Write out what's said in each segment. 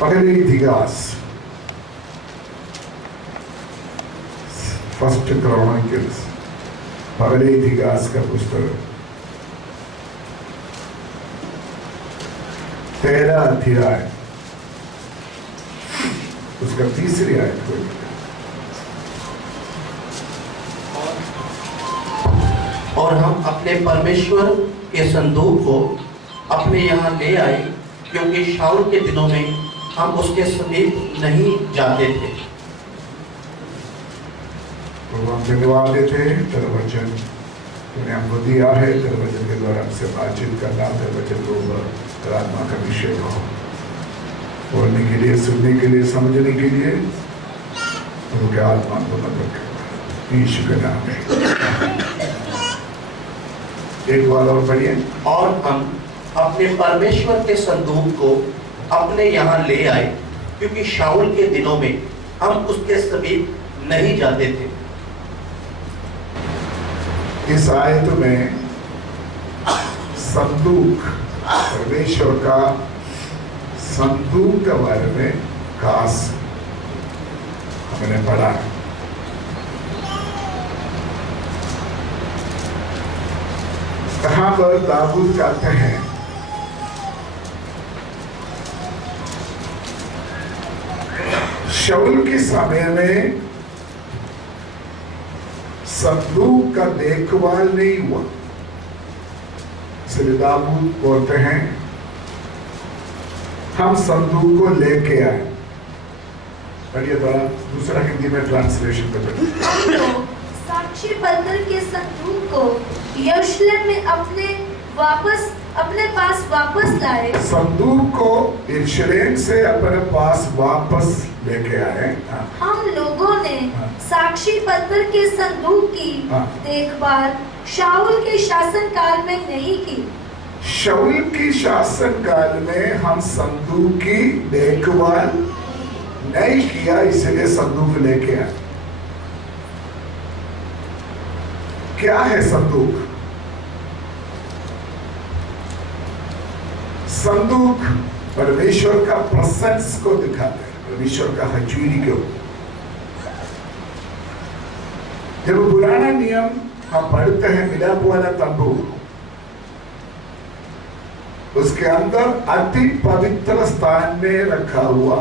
पगलेतिहास, first chronicles, पगलेतिहास का पुस्तक 13 अध्याय, उसका 3री आयत को और हम अपने परमेश्वर के संदूक को अपने यहाँ ले आए, क्योंकि शाऊल के दिनों में हम उसके समीप नहीं जाते थे। तो हम धन्यवाद देते हैं, तेरा वचन तूने हमको दिया है, तेरे वचन के द्वारा हमसे बातचीत करना, तेरे वचन को आत्मा का विषय हो, बोलने के लिए, सुनने के लिए, समझने के लिए उनके आत्मा को मदद करना, यीशु के नाम में। एक बार और पढ़िए। और हम अपने परमेश्वर के संदूक को अपने यहाँ ले आए, क्योंकि शाऊल के दिनों में हम उसके समीप नहीं जाते थे। इस आयत में संदूक, परमेश्वर का संदूक के बारे में खास हमने पढ़ा। कहां पर दाऊद कहते हैं शाऊल के समय में संदूक का देखभाल नहीं हुआ, इसलिए दाऊद बोलते हैं हम संदूक को लेके आए। पढ़िए थोड़ा दूसरा हिंदी में ट्रांसलेशन कर। साक्षी पत्र के संदूक को यरूशलेम में अपने पास वापस लाए। संदूक को यरूशलेम से अपने पास वापस लेके आए। हम लोगों ने साक्षी पत्र के संदूक की देखभाल शाऊल के शासन काल में नहीं की। शाऊल की शासन काल में हम संदूक की देखभाल नहीं किया, इसलिए संदूक लेके आए। क्या है संदूक? संदूक परमेश्वर का प्रेजेंस को दिखाते हैं, परमेश्वर का हजूरी को। जब पुराना नियम हम पढ़ते हैं, मिलाप वाला तंबू, उसके अंदर अति पवित्र स्थान में रखा हुआ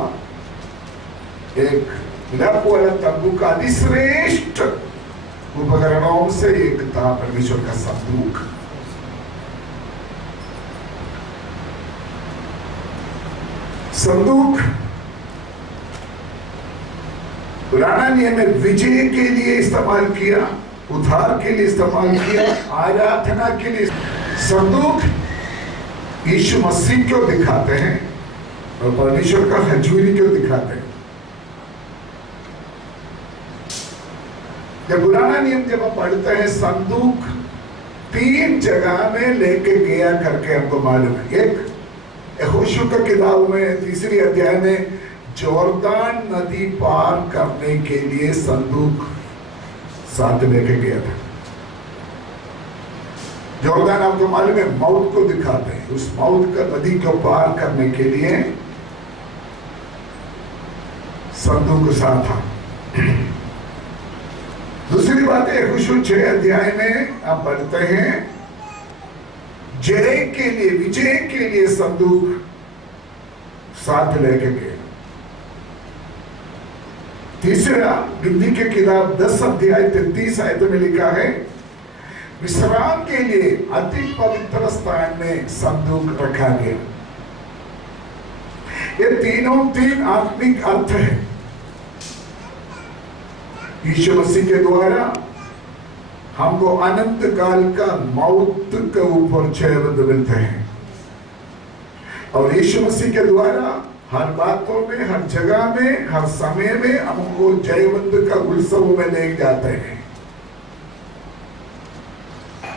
एक मिलाप वाला तंबू का अधिश्रेष्ठ उपकरणों से एक था परमेश्वर का संदूक। संदूक पुराना नियम में विजय के लिए इस्तेमाल किया, उद्धार के लिए इस्तेमाल किया, आराधना के लिए। संदूक यीशु मसीह को दिखाते हैं और परमेश्वर का हजूरी को दिखाते हैं। जब पुराना नियम जब हम पढ़ते हैं, संदूक 3 जगह में लेके गया करके हमको मालूम है। एक यहोशू की किताब में 3री अध्याय में जॉर्दान नदी पार करने के लिए संदूक साथ लेके गया था। जॉर्दान आपको मालूम है मौत को दिखाते हैं, उस मौत का नदी को पार करने के लिए संदूक साथ था। दूसरी बात है, यहोशू 6 अध्याय में आप पढ़ते हैं जय के लिए, विजय के लिए संदूक साथ लेके गए। तीसरा गिनती की किताब 10 अध्याय 33 आयत में लिखा है, विश्राम के लिए अति पवित्र स्थान में संदूक रखा गया। ये तीनों 3 आत्मिक अर्थ है। यीशु मसीह के द्वारा हमको अनंत काल का मौत के ऊपर जयवंत मिलते हैं, और यीशु मसीह के द्वारा हर बातों में, हर जगह में, हर समय में हमको जयवंत का उत्सव में ले जाते हैं।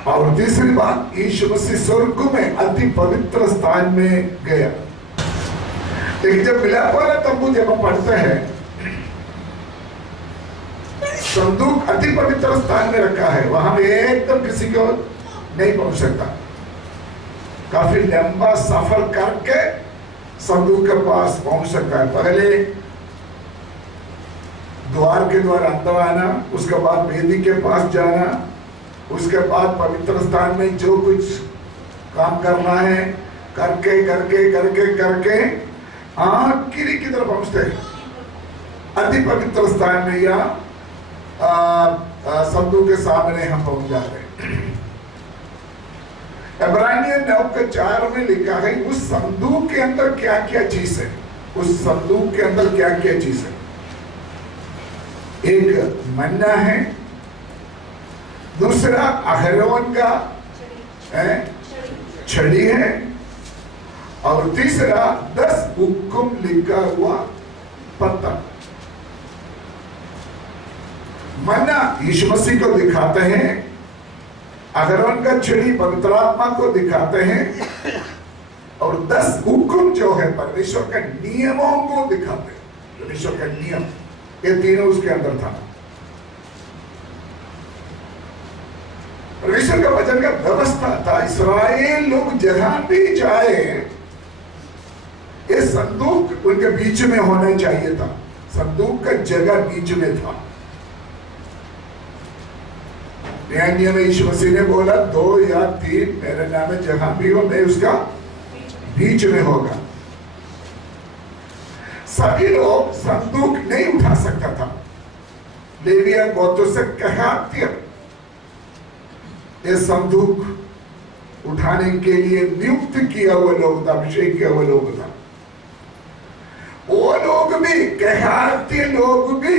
और तीसरी बात, यीशु मसीह स्वर्ग में अति पवित्र स्थान में गया। लेकिन जब मिलाप वाला तंबू जब हम पढ़ते हैं, संदूक अति पवित्र स्थान में रखा है, वहां में एकदम किसी को नहीं पहुंच सकता। काफी लंबा सफर करके संदूक के पास पहुंच सकता है। पहले द्वार के द्वार अंदर आना, उसके बाद वेदी के पास जाना, उसके बाद पवित्र स्थान में जो कुछ काम करना है करके करके करके करके आखिरी की तरफ पहुंचते हैं अति पवित्र स्थान में, या संदूक के सामने हम पहुंच जाते हैं। इब्रानियन 9:4 में लिखा है उस संदूक के अंदर क्या क्या चीज है, उस संदूक के अंदर क्या क्या चीज है। एक मन्ना है, दूसरा अहरोन का छड़ी है, और तीसरा 10 हुक्म लिखा हुआ पत्थर। मन्ना यीशु मसीह को दिखाते हैं, अहरोन का छड़ी पवित्र आत्मा को दिखाते हैं, और 10 हुक्म जो है परमेश्वर के नियमों को दिखाते हैं। परमेश्वर का नियम, ये तीनों उसके अंदर था। परमेश्वर का वचन का व्यवस्था था। इस्राएल लोग जहां भी जाए ये संदूक उनके बीच में होना चाहिए था। संदूक का जगह बीच में था। नया नियम में यीशु मसीह ने बोला 2 या 3 मेरे नाम में जहां भी हो मैं उसका बीच में होगा। सभी लोग संदूक नहीं उठा सकता था। लेवियन गोत्र से कहातिया ये संदूक उठाने के लिए नियुक्त किया हुआ लोग था, अभिषेक किया हुआ लोग था। वो लोग भी, कहातिया लोग भी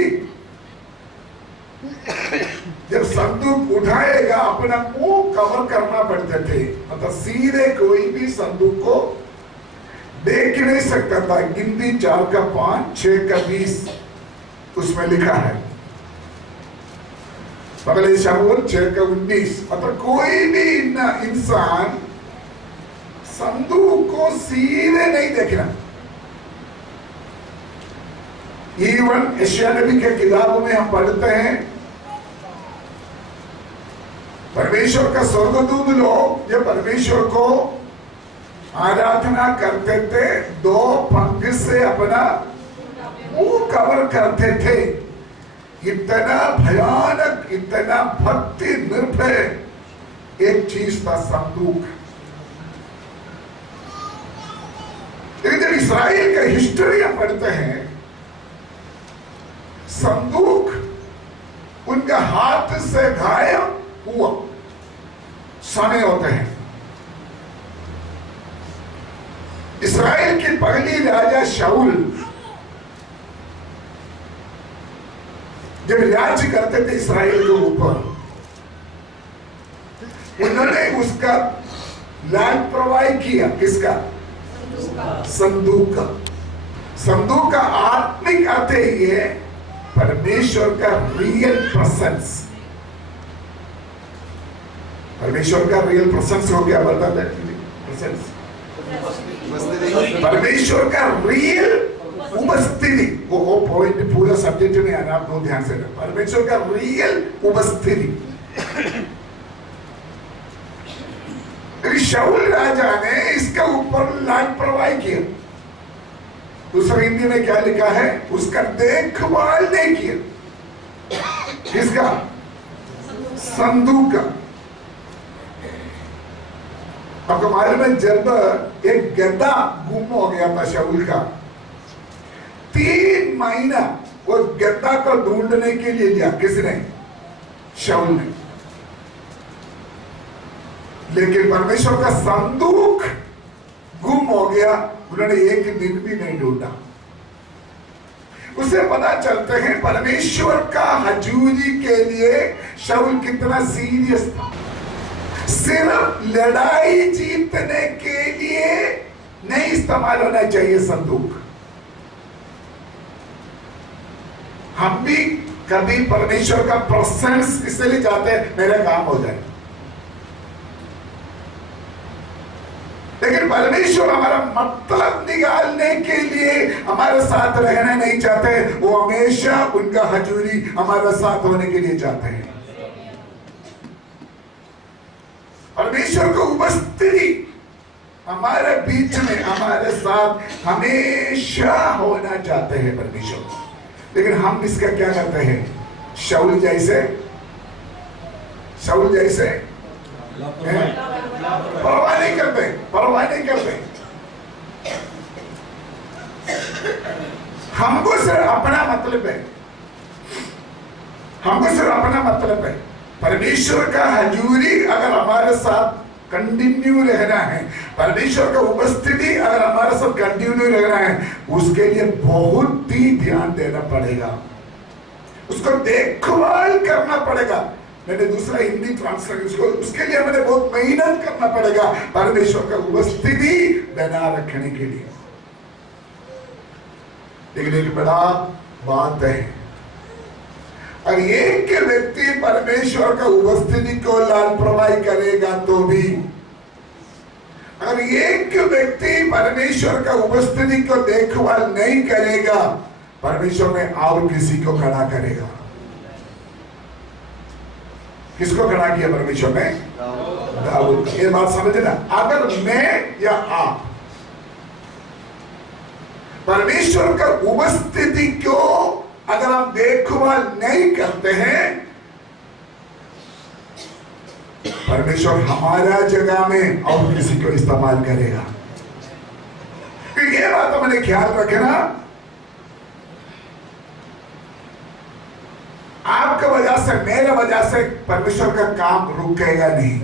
जब संदूक उठाएगा अपना मुंह कवर करना पड़ते थे, मतलब सीधे कोई भी संदूक को देख नहीं सकता था। गिनती 4 का 5, 6 का 20 उसमें लिखा है। पहले शमूएल 6 का 19, मतलब कोई भी इंसान संदूक को सीधे नहीं देखना। इवन यशायाह नबी के किताबों में हम पढ़ते हैं परमेश्वर का स्वर्गदूत लोग जब परमेश्वर को आराधना करते थे 2 पंख से अपना मुंह कवर करते थे। इतना भयानक, इतना भक्ति निर्भय एक चीज था संदूक। लेकिन जब इस्राएल का हिस्ट्री हम पढ़ते हैं, संदूक उनका हाथ से गायब हुआ समय होते हैं। इस्राएल की पहली राजा शाऊल जब राज्य करते थे इस्राएल के ऊपर, उन्होंने उसका लैंड प्रोवाइड किया। किसका? संदूक का। संदूक का आत्मिक अर्थ ये परमेश्वर का रियल प्रेजेंस। परमेश्वर का रियल प्रेजेंस हो गया, बता दे प्रेजेंस, परमेश्वर का रियल उपस्थिति। वो पॉइंट पूरा सब्जेक्ट में आना, आप लोग ध्यान से रखें। परमेश्वर का रियल उपस्थिति। शाऊल राजा ने इसका ऊपर लैंड प्रोवाइड किया। दूसरा हिंदी में क्या लिखा है? उसका देखभाल नहीं किया। किसका? संदूक का। आपको मालूम है जब एक गधा गुम हो गया था शाऊल का, 3 महीना वो गधा को ढूंढने के लिए लिया। किसने? शाऊल ने। लेकिन परमेश्वर का संदूक गुम हो गया, उन्होंने एक दिन भी नहीं ढूंढा। उसे पता चलते हैं परमेश्वर का हजूरी के लिए शाऊल कितना सीरियस था। सिर्फ लड़ाई जीतने के लिए नहीं इस्तेमाल होना चाहिए संदूक। हम भी कभी परमेश्वर का प्रेजेंस इसलिए चाहते हैं मेरा काम हो जाए, लेकिन परमेश्वर हमारा मतलब निकालने के लिए हमारे साथ रहना नहीं चाहते। वो हमेशा उनका हजूरी हमारे साथ होने के लिए चाहते हैं। परमेश्वर को उपस्थिति हमारे बीच में हमारे साथ हमेशा होना चाहते हैं परमेश्वर, लेकिन हम इसका क्या करते हैं? शाऊल जैसे परवाह नहीं करते, परवाह नहीं करते। हमको सिर्फ अपना मतलब है, हमको सिर्फ अपना मतलब है। परमेश्वर का हजूरी अगर हमारे साथ कंटिन्यू रहना है, परमेश्वर का उपस्थिति अगर हमारे साथ कंटिन्यू रहना है, उसके लिए बहुत ही ध्यान देना पड़ेगा, उसको देखभाल करना पड़ेगा। मैंने दूसरा हिंदी ट्रांसलेशन, उसके लिए मैंने बहुत मेहनत करना पड़ेगा परमेश्वर का उपस्थिति बना रखने के लिए। लेकिन एक बड़ा बात है, और एक व्यक्ति परमेश्वर का उपस्थिति को लापरवाही करेगा तो भी, अगर एक व्यक्ति परमेश्वर का उपस्थिति को देखभाल नहीं करेगा, परमेश्वर में और किसी को खड़ा करेगा। किसको खड़ा किया परमेश्वर ने? दाऊद। ये बात समझना, अगर मैं या आप परमेश्वर का उपस्थिति को अगर हम देखभाल नहीं करते हैं, परमेश्वर हमारा जगह में और किसी को इस्तेमाल करेगा। ये बात मैंने ख्याल रखना, आपका वजह से, मेरे वजह से परमेश्वर का काम रुकेगा नहीं।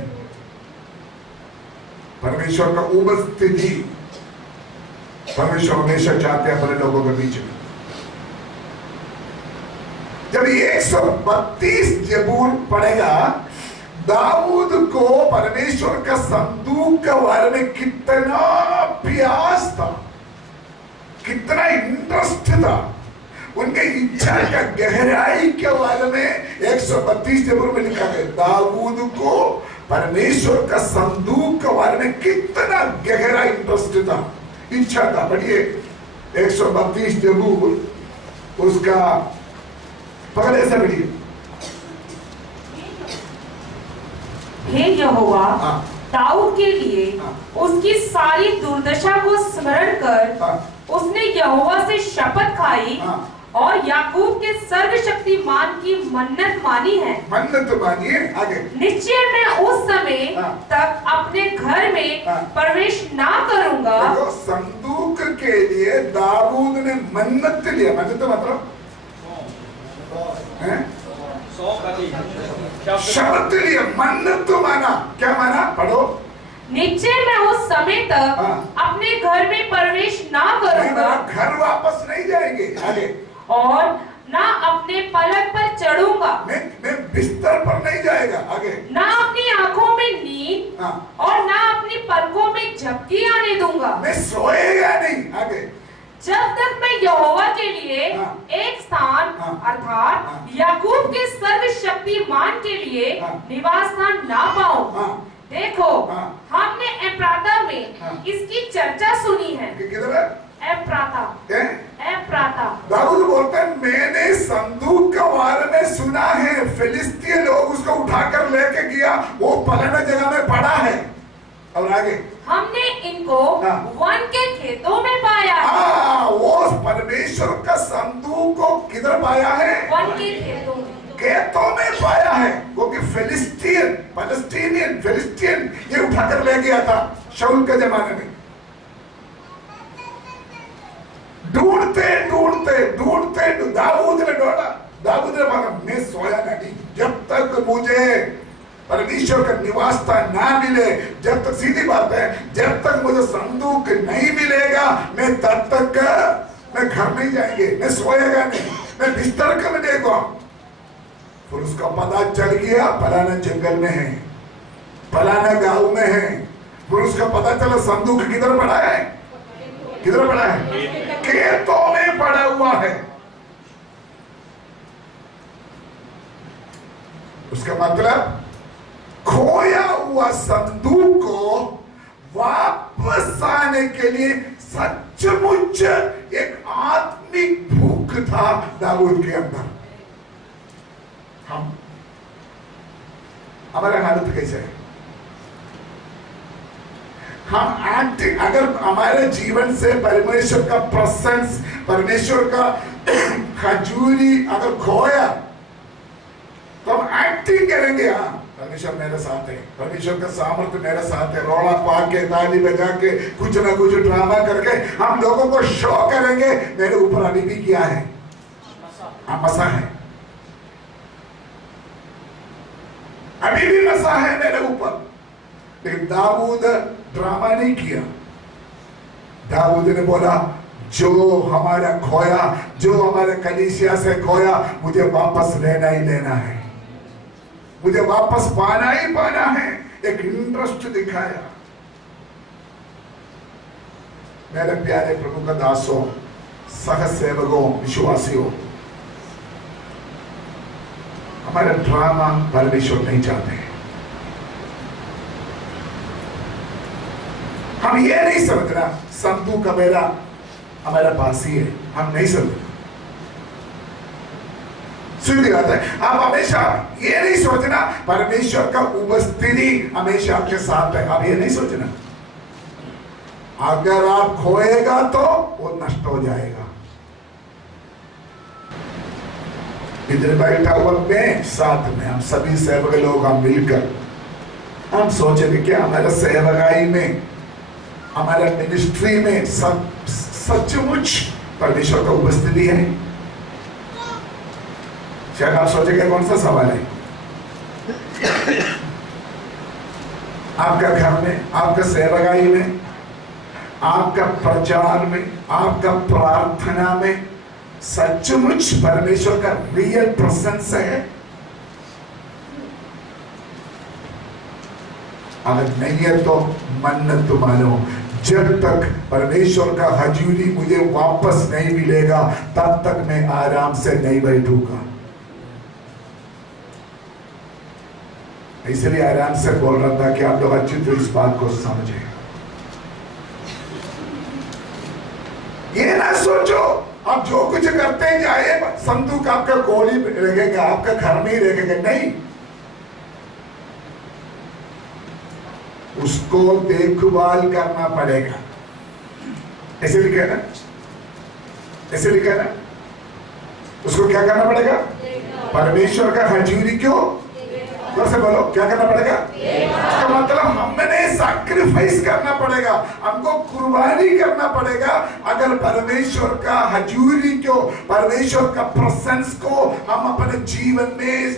परमेश्वर का उपस्थिति परमेश्वर हमेशा चाहते हैं अपने लोगों के बीच में। जब 132 जबूर पढ़ेगा, दाऊद को परमेश्वर का संदूक के बारे में कितना प्यास था, कितना इंटरेस्ट था, उनके इच्छा का गहराई के बारे में 132 जबूर में लिखा है। दाऊद को परमेश्वर का संदूक के बारे में कितना गहरा इंटरेस्ट था, इच्छा था। बढ़िए 132 जबूर उसका पकड़ ऐसा बढ़िए। हे यहोवा, दाऊद के लिए उसकी सारी दुर्दशा को स्मरण कर उसने यहोवा से शपथ खाई और याकूब के सर्वशक्तिमान की मन्नत मानी है। मन्नत मानी है। आगे, निश्चय मैं उस समय तक अपने घर में प्रवेश ना करूंगा। देखो, संदूक के लिए दाऊद ने मन्नत लिया। मन्नत मतलब शब्द लिया, मन्नत माना। क्या माना? पढ़ो। निश्चय मैं उस समय तक अपने घर में प्रवेश ना करूंगा। घर वापस नहीं जाएंगे। आगे, और ना अपने पलक पर चढ़ूंगा। मैं बिस्तर पर नहीं जाएगा। आगे, ना अपनी आंखों में नींद और ना अपनी पलकों में झपकी आने दूंगा। मैं सोएगा नहीं। आगे, जब तक मैं यहोवा के लिए एक स्थान अर्थात याकूब के सर्वशक्तिमान के लिए निवास स्थान ना पाऊं। देखो, हमने एप्राता में इसकी चर्चा सुनी है। किधर है? एप्राता। दाऊद बोलते हैं, मैंने संदूक के बारे में सुना है, फिलिस्तीन लोग उसको उठाकर लेके गया, वो फलाना जगह में पड़ा है। और आगे, हमने इनको वन के खेतों में पाया है। वो परमेश्वर का संदूक को किधर पाया है? वन के खेतों में। खेतों में पाया है, क्योंकि फिलिस्तीन ये उठाकर ले गया था शाऊल के जमाने में। ढूंढते दाऊद ने ढूंढा। दाऊद ने कहा, मैं सोया नहीं जब तक मुझे परमेश्वर का निवास स्थान ना मिले, जब तक, सीधी बात है, जब तक मुझे संदूक नहीं मिलेगा, मैं तब तक मैं घर नहीं जाएंगे, मैं सोएगा नहीं, मैं बिस्तर कर देगा। फिर उसका पता चल गया फलाना जंगल में है, फलाना गांव में है। फिर उसका पता चला संदूक किधर पड़ा है? किधर पड़ा है? खेतों में पड़ा हुआ है। उसका मतलब खोया हुआ संदूक को वापस आने के लिए सचमुच एक आत्मिक भूख था दाऊद के अंदर। हमारा हालत कैसे है? हम एक्टिंग, अगर हमारे जीवन से परमेश्वर का प्रेजेंस, परमेश्वर का हजूरी अगर खोया तो हम एक्टिंग करेंगे, हाँ परमेश्वर मेरे साथ है, परमेश्वर का सामर्थ्य मेरे साथ है, रोला पाके ताली बजा के कुछ ना कुछ ड्रामा करके हम लोगों को शो करेंगे मेरे ऊपर अभी भी क्या है, मसा है, अभी भी मसा है मेरे ऊपर। लेकिन दाऊद ड्रामा नहीं किया। दाऊद ने बोला जो हमारा खोया, जो हमारे कलीसिया से खोया, मुझे वापस लेना ही लेना है, मुझे वापस पाना ही पाना है। एक इंटरेस्ट दिखाया। मेरे प्यारे प्रभु का दासों, सह सेवकों, विश्वासियों, हमारा ड्रामा परमेश्वर नहीं चाहते। हम ये नहीं समझना संतू का मेरा हमारे पास ही है, हम नहीं समझना। सीधी बात है, आप हमेशा ये नहीं सोचना परमेश्वर का उपस्थिति हमेशा आपके साथ है, आप ये नहीं सोचना। अगर आप खोएगा तो वो नष्ट हो जाएगा। इधर बैठा हुआ मैं, साथ में हम सभी सेवक लोग हम मिलकर हम सोचेंगे क्या हमारा सेवकाई में, हमारा मिनिस्ट्री में सचमुच परमेश्वर का उपस्थिति है? शायद आप सोचेंगे कौन सा सवाल है? आपका घर में, आपका सेवकाई में, आपका प्रचार में, आपका प्रार्थना में सचमुच परमेश्वर का रियल प्रेजेंस है? अगर नहीं है तो मन्नत मानो, जब तक परमेश्वर का हजूरी मुझे वापस नहीं मिलेगा तब तक मैं आराम से नहीं बैठूंगा। इसलिए आराम से बोल रहा था कि आप लोग अच्छी तरह इस बात को समझें। ये ना सोचो आप जो कुछ करते जाए संदूक आपका गोली रहेगा, आपका घर में ही रहेगा, नहीं। उसको देखभाल करना पड़ेगा। ऐसे लिखा ना, ऐसे लिखा ना, उसको क्या करना पड़ेगा? परमेश्वर का हजूरी क्यों? तो से बोलो क्या करना पड़ेगा? इसका मतलब हमने सैक्रिफाइस करना पड़ेगा, हमको कुर्बानी करना पड़ेगा। अगर परमेश्वर का हजूरी को, परमेश्वर का प्रेजेंस को हम अपने जीवन में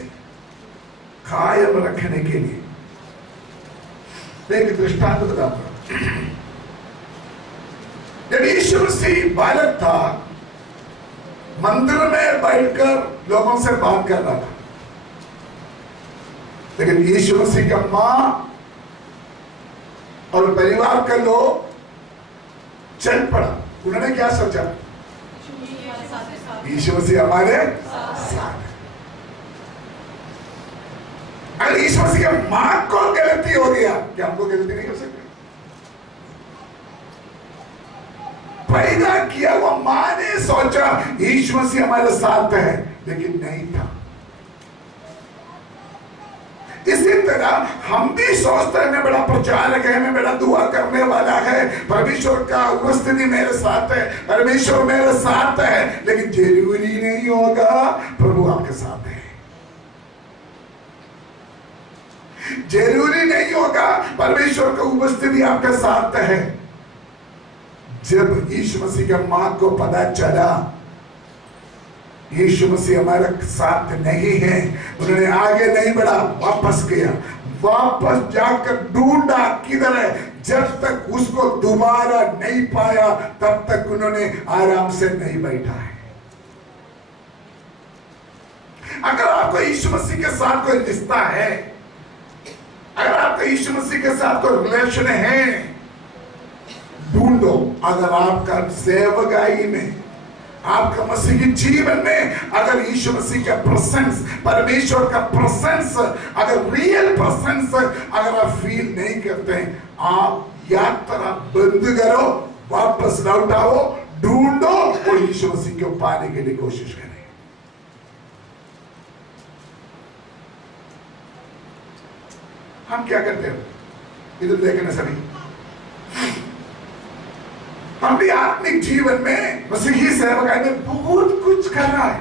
कायम रखने के लिए, एक दृष्टांत बताता हूं। जब यीशु मसीह बालक था, मंदिर में बैठकर लोगों से बात कर रहा था, लेकिन यीशु मसीह का मां और परिवार का लोग चल पड़ा। उन्होंने क्या सोचा? यीशु मसीह हमारे साथ। अगर यीशु मसीह के मां को गलती हो गया, क्या हमको गलती नहीं हो सकती? पैदा किया हुआ मां ने सोचा यीशु मसीह हमारे साथ है, लेकिन नहीं था। इसी तरह हम भी सोचते हैं मैं बड़ा प्रचारक है, मैं बड़ा दुआ करने वाला है, परमेश्वर का उपस्थिति मेरे साथ है, परमेश्वर मेरे साथ है, लेकिन जरूरी नहीं होगा प्रभु आपके साथ है। जरूरी नहीं होगा परमेश्वर का उपस्थिति आपके साथ है। जब यीशु मसीह के मां को पता चला यीशु मसीह हमारे साथ नहीं है, उन्होंने आगे नहीं बढ़ा, वापस गया, वापस जाकर ढूंढा किधर है। जब तक उसको दोबारा नहीं पाया तब तक उन्होंने आराम से नहीं बैठा है। अगर आपको यीशु मसीह के साथ कोई रिश्ता है, अगर आपका यीशु मसीह के साथ कोई रिलेशन है, ढूंढो। अगर आपका सेवकाई में, आपका मसीह के जीवन में अगर यीशु मसीह का प्रेजेंस, परमेश्वर का प्रेजेंस, अगर रियल प्रेजेंस अगर आप फील नहीं करते, आप यात्रा बंद करो, वापस लौट आओ, ढूंढो और यीशु मसीह को पाने के लिए कोशिश करें। हम क्या करते हैं? इधर देखने सभी हम भी आत्मिक जीवन में मसीही सेवकाई में बहुत कुछ कर रहा है,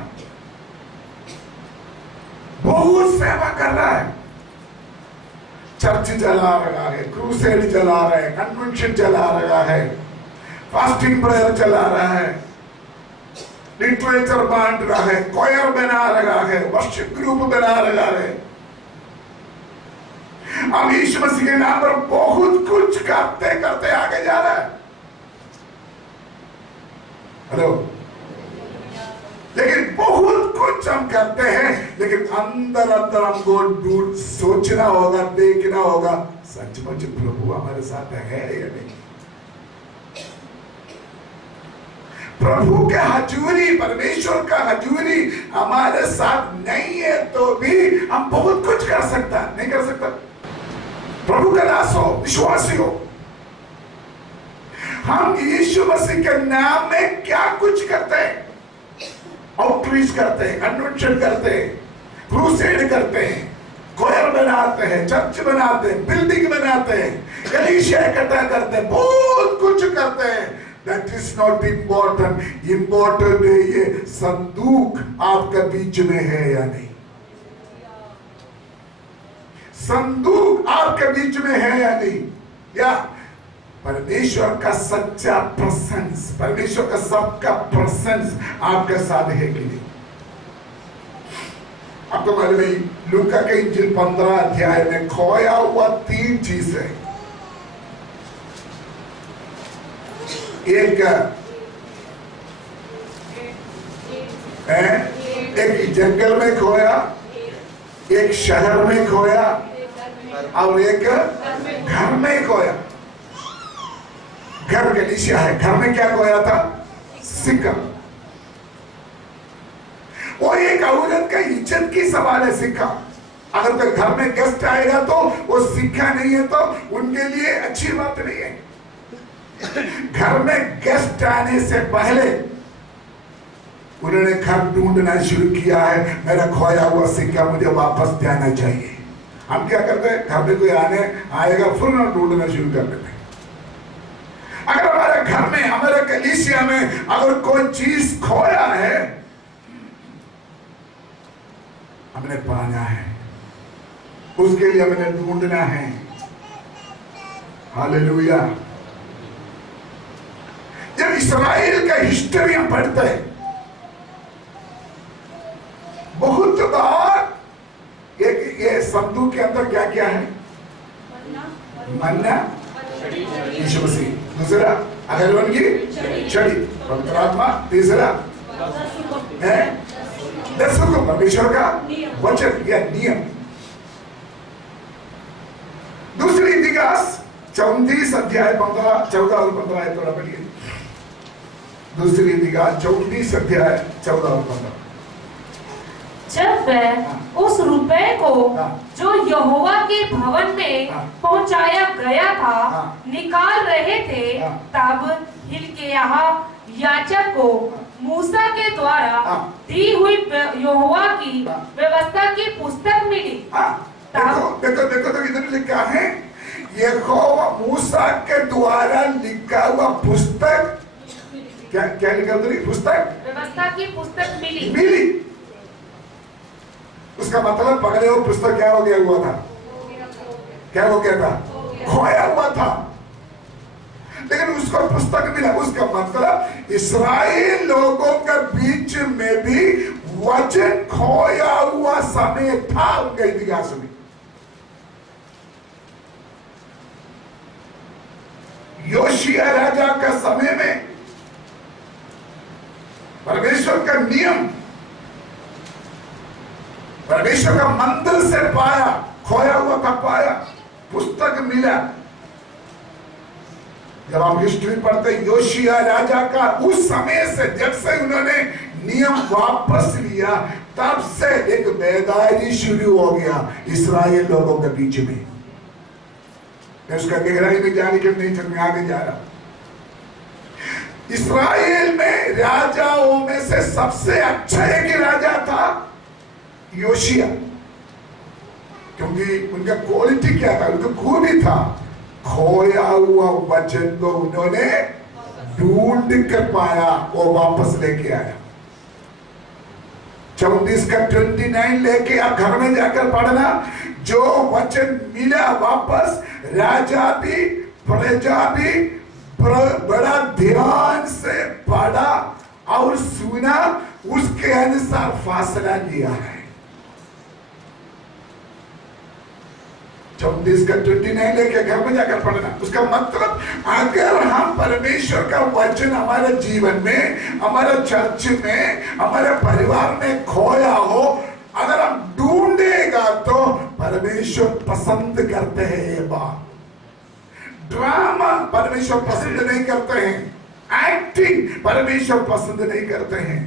बहुत सेवा कर रहा है। चर्च चला रहा है, क्रूसेड चला रहा है, कन्वेंशन चला रहा है, फास्टिंग प्रेयर चला रहा है, लिटरेचर बांट रहा है, कोयर बना रहा है, वर्शिप ग्रुप बना रहा है। अब यीशु मसीह के नाम पर बहुत कुछ करते करते आगे जा रहा है। हेलो, लेकिन बहुत कुछ हम करते हैं, लेकिन अंदर अंदर हमको ढूंढ सोचना होगा, देखना होगा, सचमुच प्रभु हमारे साथ है या नहीं। प्रभु के हजूरी, परमेश्वर का हजूरी हमारे साथ नहीं है तो भी हम बहुत कुछ कर सकता नहीं कर सकता। प्रभु का दास हो, विश्वासी हो, हम यीशु मसीह के नाम में क्या कुछ करते हैं? आउटरीच करते हैं, कन्वेंशन करते हैं, क्रूसेड करते हैं, कोयर बनाते हैं, चर्च बनाते हैं, बिल्डिंग बनाते हैं, कलीसिया इकट्ठा करते हैं, बहुत कुछ करते हैं। That is not important. Important है ये संदूक आपके बीच में है या नहीं। संदूक आपके बीच में है या नहीं, या परमेश्वर का सच्चा प्रेजेंस, परमेश्वर का सबका प्रेजेंस आपके साथ है कि नहीं। आपको मालूम है लूका के इंजील 15 अध्याय में खोया हुआ 3 चीज है। एक जंगल में खोया, एक शहर में खोया और एक घर में खोया। घर कलीसिया है, घर में क्या खोया था? सिक्का। वो एक औरत का इज्जत की सवाल है सिक्का। अगर कोई घर में गेस्ट आएगा तो वो सिक्का नहीं है तो उनके लिए अच्छी बात नहीं है। घर में गेस्ट आने से पहले उन्होंने घर ढूंढना शुरू किया है, मेरा खोया हुआ सिक्का मुझे वापस जाना चाहिए। हम क्या करते हैं? घर में कोई आएगा फिर ढूंढना शुरू कर देते हैं। अगर हमारे घर में, हमारे कलीसिया में अगर कोई चीज खोया है, हमने पाना है, उसके लिए हमें ढूंढना है। हालेलुया। जब इस्राएल का हिस्ट्री हम पढ़ते हैं, बहुत बार ये संदूक के अंदर क्या क्या है? मन्ना, यीशु मसीह। दूसरा अगरवन की छड़ी, पवित्र आत्मा। तीसरा है 10 हुक्म, परमेश्वर का वचन या नियम। दूसरी इतिहास 34 अध्याय 14 और 15 है, थोड़ा पढ़िए। दूसरी इतिहास 34 अध्याय 14 और 15। जब वह उस रुपए को जो यहोवा के भवन में पहुंचाया गया था निकाल रहे थे, तब हिल्किय्याह याजक को मूसा के द्वारा दी हुई यहोवा की व्यवस्था की पुस्तक मिली। देखो तो इधर लिखा है, यहोवा मूसा के द्वारा लिखा हुआ पुस्तक, क्या लिखा उधर? पुस्तक, व्यवस्था की पुस्तक मिली। उसका मतलब पकड़े हुए पुस्तक क्या हो गया हुआ था? क्या हो गया था? खोया हुआ था, लेकिन उसको पुस्तक मिला। उसका मतलब इस्राएल लोगों के बीच में भी वचन खोया हुआ समय था उनके इतिहास में। योशिया राजा का समय में परमेश्वर का नियम, परमेश्वर का मंदिर से पाया, खोया हुआ का पाया, पुस्तक मिला। जब हम हिस्ट्री पढ़ते योशिया राजा का, उस समय से जब से उन्होंने नियम वापस लिया, तब से एक बेदारी शुरू हो गया इस्राएल लोगों के बीच में। मैं उसका गहराई में जाने के नहीं चल, मैं आगे जा रहा। इस्राएल में राजाओं में से सबसे अच्छा एक राजा था योशिया, क्योंकि उनका क्वालिटी क्या था? उनका खूबी था, खोया हुआ वचन को उन्होंने ढूंढ कर पाया, वो वापस लेके आया। 34 का 29 लेके आप घर में जाकर पढ़ना। जो वचन मिला वापस, राजा भी प्रजा भी बड़ा ध्यान से पढ़ा और सुना, उसके अनुसार फैसला लिया है। 34 का 29 लेके घर में जाकर पढ़ना। उसका मतलब अगर हम परमेश्वर का वचन हमारे जीवन में, हमारे चर्च में, हमारे परिवार में खोया हो, अगर हम ढूंढेगा तो परमेश्वर पसंद करते हैं। ये बात, ड्रामा परमेश्वर पसंद नहीं करते हैं, एक्टिंग परमेश्वर पसंद नहीं करते हैं।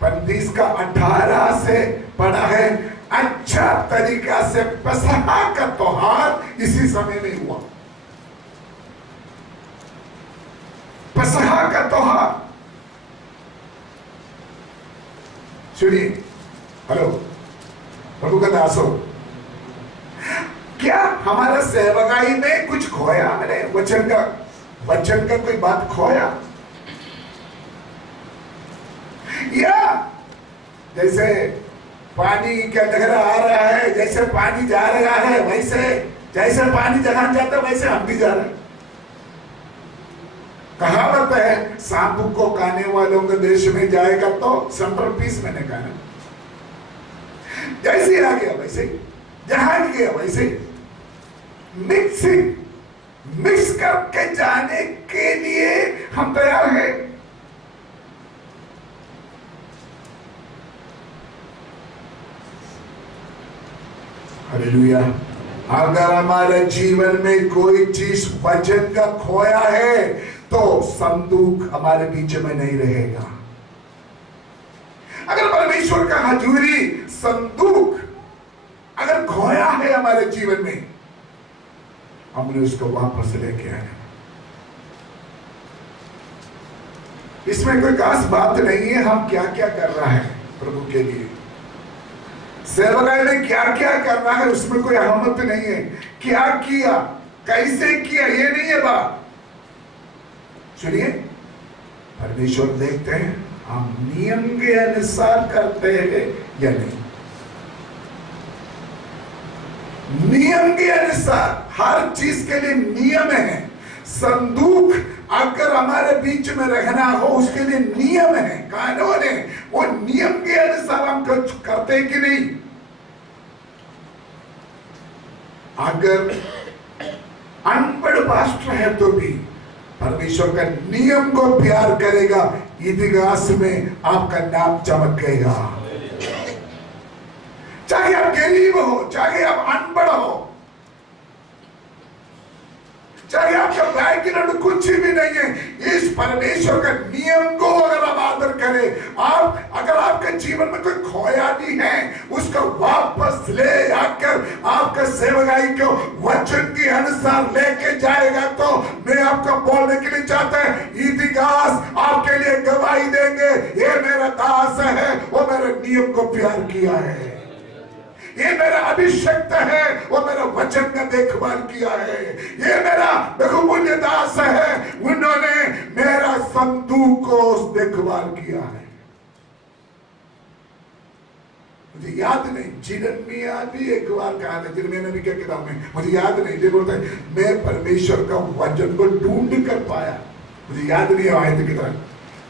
35 का 18 से पढ़ा है, अच्छा तरीका से पसहा का त्योहार इसी समय में हुआ। पसहा का त्योहार सुनिए, हेलो प्रभु का दासो, क्या हमारा सेवकाई में कुछ खोया? मैंने वचन का कोई बात खोया? या जैसे पानी का लहरा आ रहा है, जैसे पानी जा रहा है, वैसे जैसे पानी जहां जाता है वैसे हम भी जा रहे हैं। कहावत है, सांप को खाने वालों के देश में जाएगा तो सेंट्रल पीस मैंने कहा, जैसे आ गया वैसे, जहां गया वैसे, मिक्स करके जाने के लिए हम तैयार हैं। हालेलुया। अगर हमारे जीवन में कोई चीज वचन का खोया है तो संदूक हमारे बीच में नहीं रहेगा। अगर परमेश्वर का हजूरी संदूक अगर खोया है हमारे जीवन में, हमने उसको वापस लेके आया। इसमें कोई खास बात नहीं है हम क्या क्या कर रहा है प्रभु के लिए, सेवकाई में क्या क्या करना है उसमें कोई अहमत नहीं है। क्या किया, कैसे किया, ये नहीं है बात। सुनिए, परमेश्वर देखते हैं हम नियम के अनुसार करते हैं या नहीं। नियम के अनुसार, हर चीज के लिए नियम है। संदूक अगर हमारे बीच में रखना हो उसके लिए नियम है, कानून है। वो नियम के अनुसार हम कुछ करते कि नहीं। अगर अनपढ़ पास्टर है तो भी परमेश्वर का नियम को प्यार करेगा, इतिहास में आपका नाम चमकेगा। चाहे आप गरीब हो, चाहे आप अनपढ़ हो, चाहे आपका बैकग्राउंड कुछ भी नहीं है, इस परमेश्वर का नियम को अगर आप आदर करें, आप अगर आपके जीवन में कोई खोया भी है उसको वापस ले आकर आपका सेवकाई को वचन के अनुसार लेके जाएगा, तो मैं आपको बोलने के लिए चाहता है, इतिहास आपके लिए गवाही देंगे, ये मेरा दास है, वो मेरे नियम को प्यार किया है, ये मेरा अभिषक्त है, वो मेरा वचन का देखभाल किया है, ये मेरा बहुमूल्य दास है, उन्होंने मेरा संदूक को देखभाल किया है। मुझे याद नहीं, जिरमिया भी एक बार कहा था, जिरमिया नबी की किताब में, मुझे याद नहीं, जो बोलता है मैं परमेश्वर का वचन को ढूंढ कर पाया, मुझे याद नहीं आयत की तरह,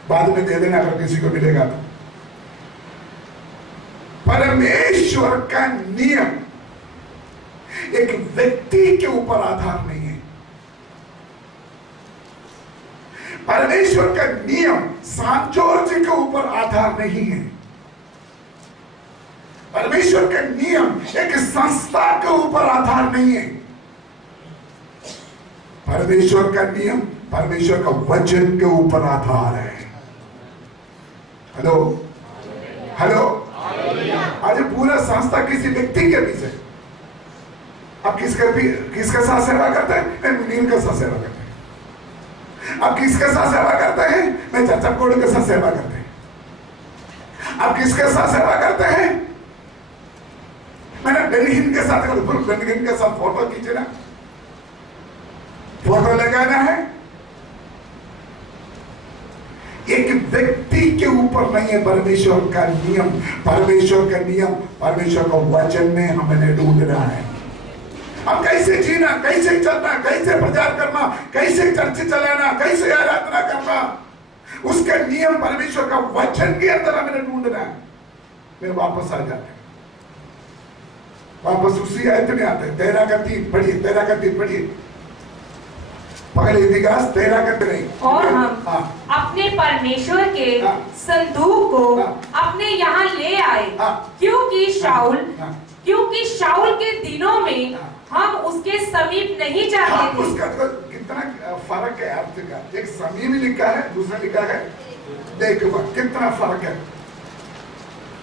बाद में दे देना अगर किसी को मिलेगा तो। परमेश्वर का नियम एक व्यक्ति के ऊपर आधार नहीं है। परमेश्वर का नियम सांत जॉर्ज के ऊपर आधार नहीं है। परमेश्वर का नियम एक संस्था के ऊपर आधार नहीं है। परमेश्वर का नियम परमेश्वर का वचन के ऊपर आधार है। हेलो हेलो, आज पूरा संस्था किसी व्यक्ति के पीछे। अब किसका साथ सेवा करते हैं? मुनीर का साथ सेवा करते हैं। अब किसके साथ सेवा करते हैं? मैं चाचा कोड़ के साथ सेवा करते हैं। अब किसके साथ सेवा करते हैं? मैंने बेनहिन के साथ, बेनहिन के साथ फोटो खींचना, फोटो लगाना है, एक व्यक्ति के ऊपर नहीं है परमेश्वर का नियम। परमेश्वर का नियम, परमेश्वर का वचन में हमें ढूंढना है। हम कैसे जीना, कैसे चलना, कैसे प्रचार करना, कैसे चर्च चलाना, कैसे आराधना करना, उसका नियम परमेश्वर का वचन के अंदर हमें ढूंढना है। फिर वापस आ जाते हैं, वापस उसी आयत में आते हैं। 13 का 3 पढ़िए, 13 का 3 पढ़िए। पहले इतिहास 13 का 3। और हम अपने परमेश्वर के संदूक को अपने यहाँ ले आए, क्योंकि शाऊल के दिनों में हम उसके समीप नहीं जाते थे। उसका तो कितना फर्क है अर्थ का। एक समीप लिखा है, दूसरा लिखा है देखो, कितना फर्क है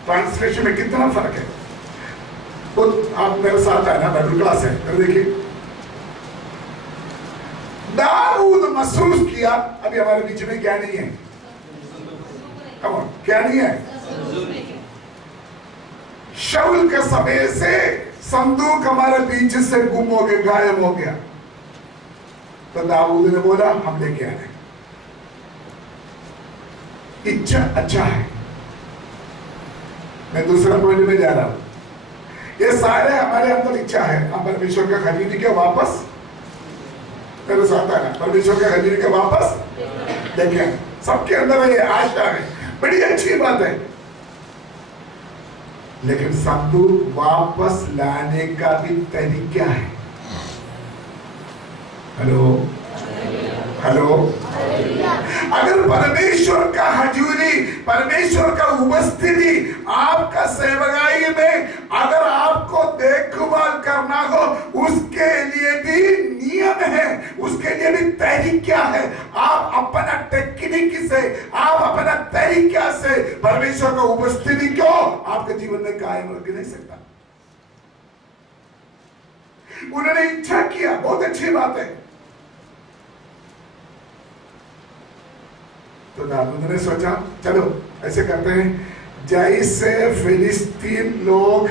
ट्रांसलेशन में, कितना फर्क है। तो आप मेरे साथ है ना, बाइबल क्लास है, तो देखिए दाऊद महसूस किया अभी हमारे बीच में क्या नहीं है, क्या नहीं है, शाऊल के समय से संदूक हमारे बीच से गुम हो गया, गायब हो गया। तो दाऊद ने बोला हम लेके आ रहे। इच्छा अच्छा है। मैं दूसरा पॉइंट में जा रहा हूं। ये सारे हमारे अंदर इच्छा है। हम परमेश्वर का खरीद के वापस, मेरे साथ है ना, परमेश्वर का खरीद के वापस देखें। सबके अंदर ये आशा है, बड़ी अच्छी बात है। लेकिन संदूक वापस लाने का भी तरीका है। हेलो हेलो, अगर परमेश्वर का हजूरी, परमेश्वर का उपस्थिति आपका सेवकाई में अगर आपको देखभाल करना हो, उसके लिए भी नियम है, उसके लिए भी तरीका है। आप अपना टेक्निक से, आप अपना तरीका से परमेश्वर का उपस्थिति को आपके जीवन में कायम रख नहीं सकता। उन्होंने इच्छा किया, बहुत अच्छी बात है। तो दाऊद ने सोचा चलो ऐसे करते हैं, जैसे फिलिस्तीन लोग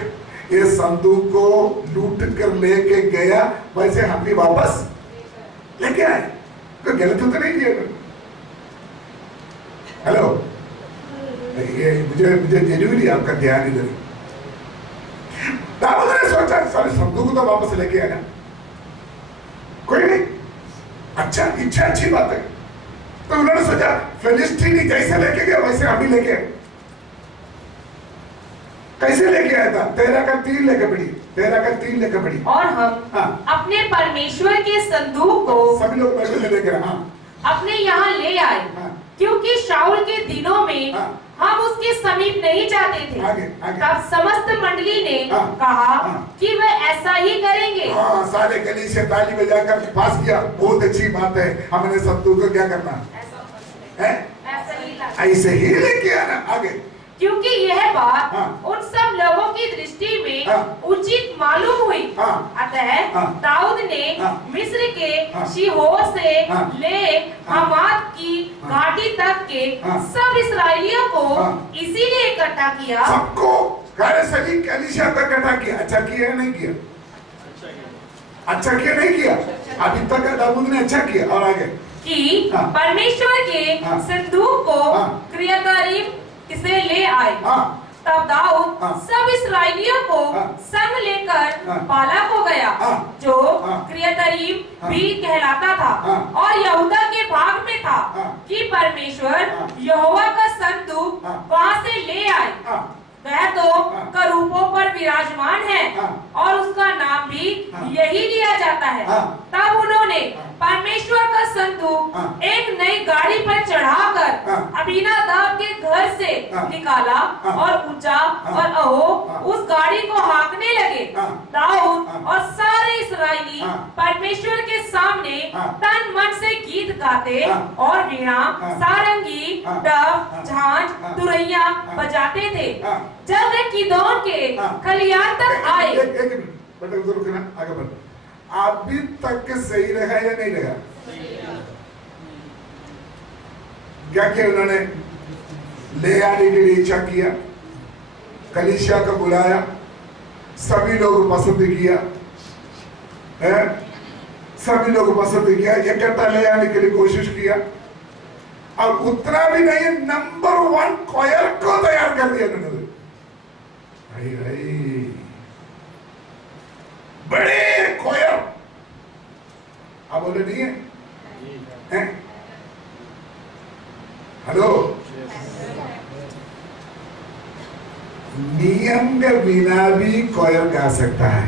ये संदूक को लूट कर लेके गया, वैसे हम भी वापस लेके आए। तो गलत तो नहीं किया। हेलो, ये मुझे जरूरी आपका ध्यान इधर। दाऊद ने सोचा सारे संदूक तो वापस लेके आया, कोई नहीं, अच्छा, इच्छा अच्छी बात है। तो उन्होंने सोचा फिलिस्तीनी जैसे लेके गया वैसे हम भी लेके आए। कैसे लेके आया था? 13 का 3 लेके पड़ी, 13 का 3 लेके पड़ी। और हम अपने परमेश्वर के संदूक को सभी लोग बैठे थे लेके, अपने यहाँ ले आए, क्योंकि शाऊल के दिनों में हम उसके समीप नहीं जाते थे। तब समस्त मंडली ने कहा कि वह ऐसा ही करेंगे। सारे गली से ताली बजाकर पास किया, बहुत अच्छी बात है। हमने संदूक को क्या करना है, ऐसे ही लेके आना आगे। क्योंकि यह बात उन सब लोगों की दृष्टि में उचित मालूम हुई। अतः दाऊद ने मिस्र के शीहोर से ले हमात की घाटी तक के सब इस्राएलियों को इसीलिए इकट्ठा किया। सबको कलीसिया तक इकट्ठा किया। अच्छा किया नहीं किया? अच्छा किया नहीं किया? अभी तक दाऊद ने अच्छा किया। और आगे कि परमेश्वर के संदूक को क्रियातारीम से ले आए। तब दाऊद सब इस्राएलियों को संग लेकर बाला को गया, जो क्रियातारीम भी कहलाता था और यहूदा के भाग में था, कि परमेश्वर यहोवा का संदूक वहां से ले आए। वह तो करूबों पर विराजमान है और उसका नाम भी यही लिया जाता है। तब उन्होंने परमेश्वर का संदूक एक नई गाड़ी पर चढ़ाकर अबीनादाब के घर से निकाला और उज्जा और अहो उस गाड़ी को हाँकने लगे। दाऊद और सारे इस्राएली परमेश्वर के सामने तन मन से गीत गाते और वीणा, सारंगी, डफ, झांझ, तुरैया बजाते थे। जब वे किदोन के खलियान तक आए, आगे बढ़। अभी तक सही रहा या नहीं रहा? क्या किया उन्होंने? ले आने के लिए इच्छा किया, कलीसिया को बुलाया, सभी लोग पसंद किया, सभी लोग पसंद किया, इकट्ठा ले आने के लिए कोशिश किया। और उतना भी नहीं, नंबर 1 कॉयर को तैयार कर दिया उन्होंने। भाई बड़े कॉयर, आप बोले नहीं है? हेलो, नियम के बिना भी कॉयर गा सकता है,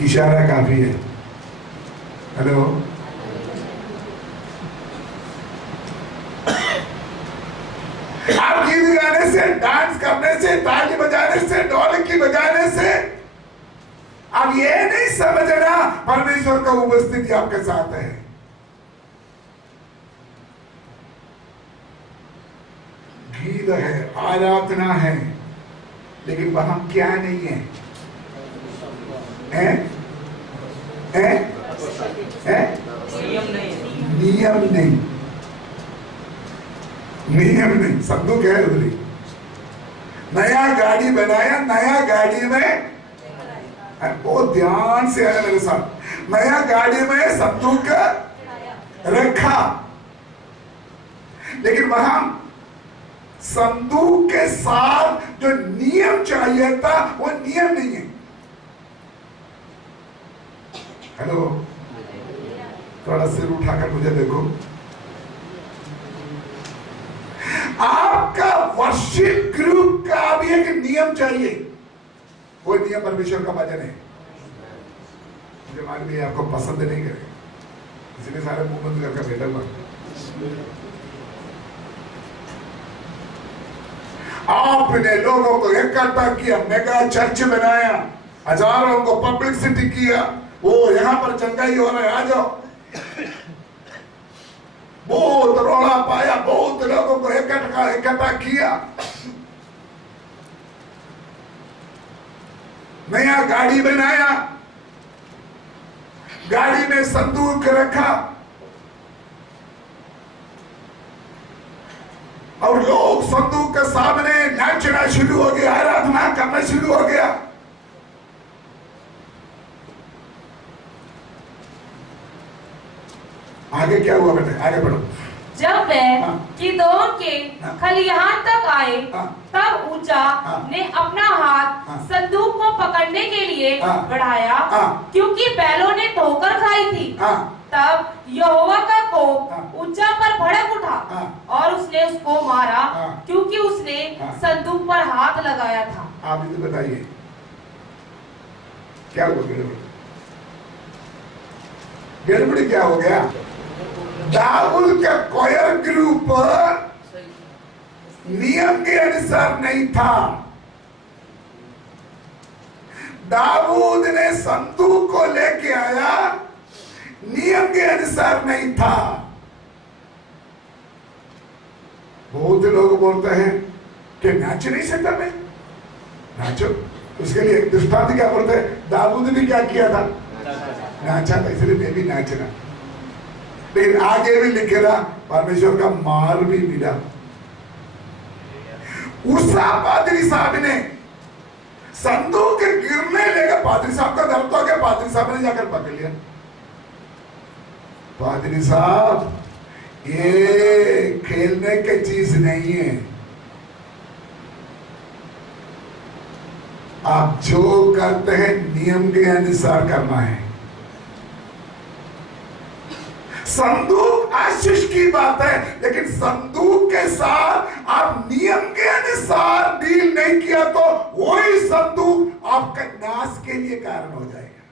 इशारा काफी है। हेलो, आप गीत गाने से, डांस करने से, ताली बजाने से, ढोलकी बजाने से आप ये नहीं समझना परमेश्वर का उपस्थिति आपके साथ है। गीत है, आराधना है, लेकिन वहां क्या नहीं है? नियम नहीं, नियम नहीं। संदूक है उधरी, नया गाड़ी बनाया, नया गाड़ी में, बहुत ध्यान से आया मेरे साथ, नया गाड़ी में संदूक रखा, लेकिन वहां संदूक के साथ जो नियम चाहिए था वो नियम नहीं है। हेलो, थोड़ा सिर उठाकर मुझे देखो। आपका वर्शिप ग्रुप का भी एक नियम चाहिए, वो नियम परमेश्वर का वचन है। मुझे मालूम है आपको पसंद नहीं करेगा, इसलिए सारे मुंह बंद करके बैठा हुआ। आपने लोगों को इकट्ठा किया, मेगा चर्च बनाया, हजारों को पब्लिसिटी किया, वो यहां पर चंगाई हो रहा है, आ जाओ। बहुत रोड़ा पाया, बहुत लोगों को इकट्ठा किया, नया गाड़ी बनाया, गाड़ी में संदूक रखा, और लोग संदूक के सामने नाचना शुरू हो गया, आराधना करना शुरू हो गया। आगे क्या हुआ बेटे, आगे बढ़ो। जब वे किदोन के खलिहान तक आए, तब उज्जा ने अपना हाथ संदूक को पकड़ने के लिए बढ़ाया, क्योंकि बैलों ने ठोकर खाई थी। तब यहोवा का कोप उज्जा पर भड़क उठा और उसने उसको मारा, क्योंकि उसने संदूक पर हाथ लगाया था। आप इसे बताइए क्या हुआ? गड़बड़ी क्या हो गया? दाऊद का कॉयर ग्रुप नियम के अनुसार नहीं था। दाऊद ने संदूक को लेके आया, नियम के अनुसार नहीं था। बहुत लोग बोलते हैं कि नाच नहीं सकता मैं, नाचो। उसके लिए दृष्टांत क्या बोलते हैं? दाऊद ने क्या किया था? नाचा था, इसलिए मैं भी नाचना। लेकिन आगे भी लिखे रहा, परमेश्वर का मार भी मिला। उषा पादरी साहब ने संदूक गिरने लेगा, पादरी साहब का दर्द हो गया, पादरी साहब ने जाकर पकड़ लिया। पादरी साहब, ये खेलने की चीज नहीं है, आप जो करते हैं नियम के अनुसार करना है। संदूक आशीष की बात है, लेकिन संदूक के साथ आप नियम के अनुसार डील नहीं किया तो वही संदूक आपका नाश के लिए कारण हो जाएगा।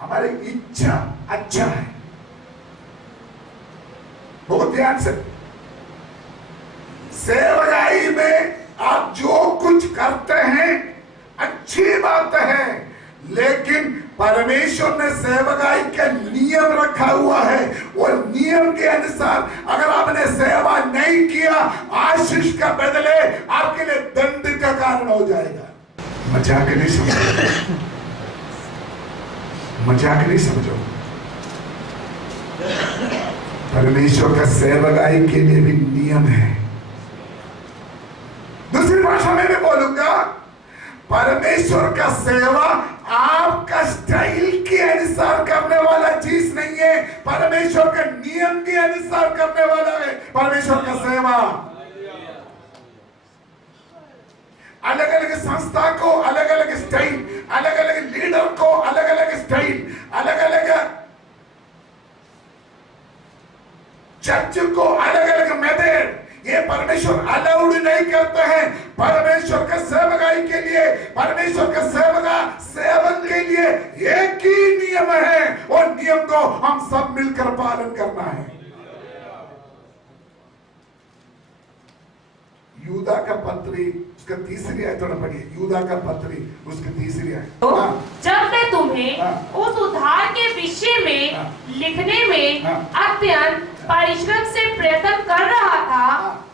हमारी इच्छा अच्छा है, बहुत ध्यान से। सेवकाई में आप जो कुछ करते हैं अच्छी बात है, लेकिन परमेश्वर ने सेवकाई का नियम रखा हुआ है, और नियम के अनुसार अगर आपने सेवा नहीं किया, आशीष का बदले आपके लिए दंड का कारण हो जाएगा। मजाक नहीं समझो, मजाक नहीं समझो। परमेश्वर का सेवकाई के लिए भी नियम है। दूसरी भाषा में भी बोलूंगा, परमेश्वर का सेवा आपका स्टाइल के अनुसार करने वाला चीज नहीं है, परमेश्वर के नियम के अनुसार करने वाला है परमेश्वर का सेवा। अलग अलग संस्था को अलग अलग स्टाइल, अलग अलग लीडर को अलग अलग स्टाइल, अलग अलग चर्च को अलग अलग मेथड, ये परमेश्वर अलाउड नहीं करते हैं। परमेश्वर के सेवकाई के लिए, परमेश्वर के सेवक के लिए एक ही नियम है, और नियम को हम सब मिलकर पालन करना है। यूदा का पत्री उसका तीसरी आयत थोड़ा पढ़िए। यूदा का पत्री उसकी तीसरी आयत। तो जब मैं तुम्हें उस उद्धार के विषय में लिखने में अत्यंत परिश्रम से प्रयत्न कर रहा था,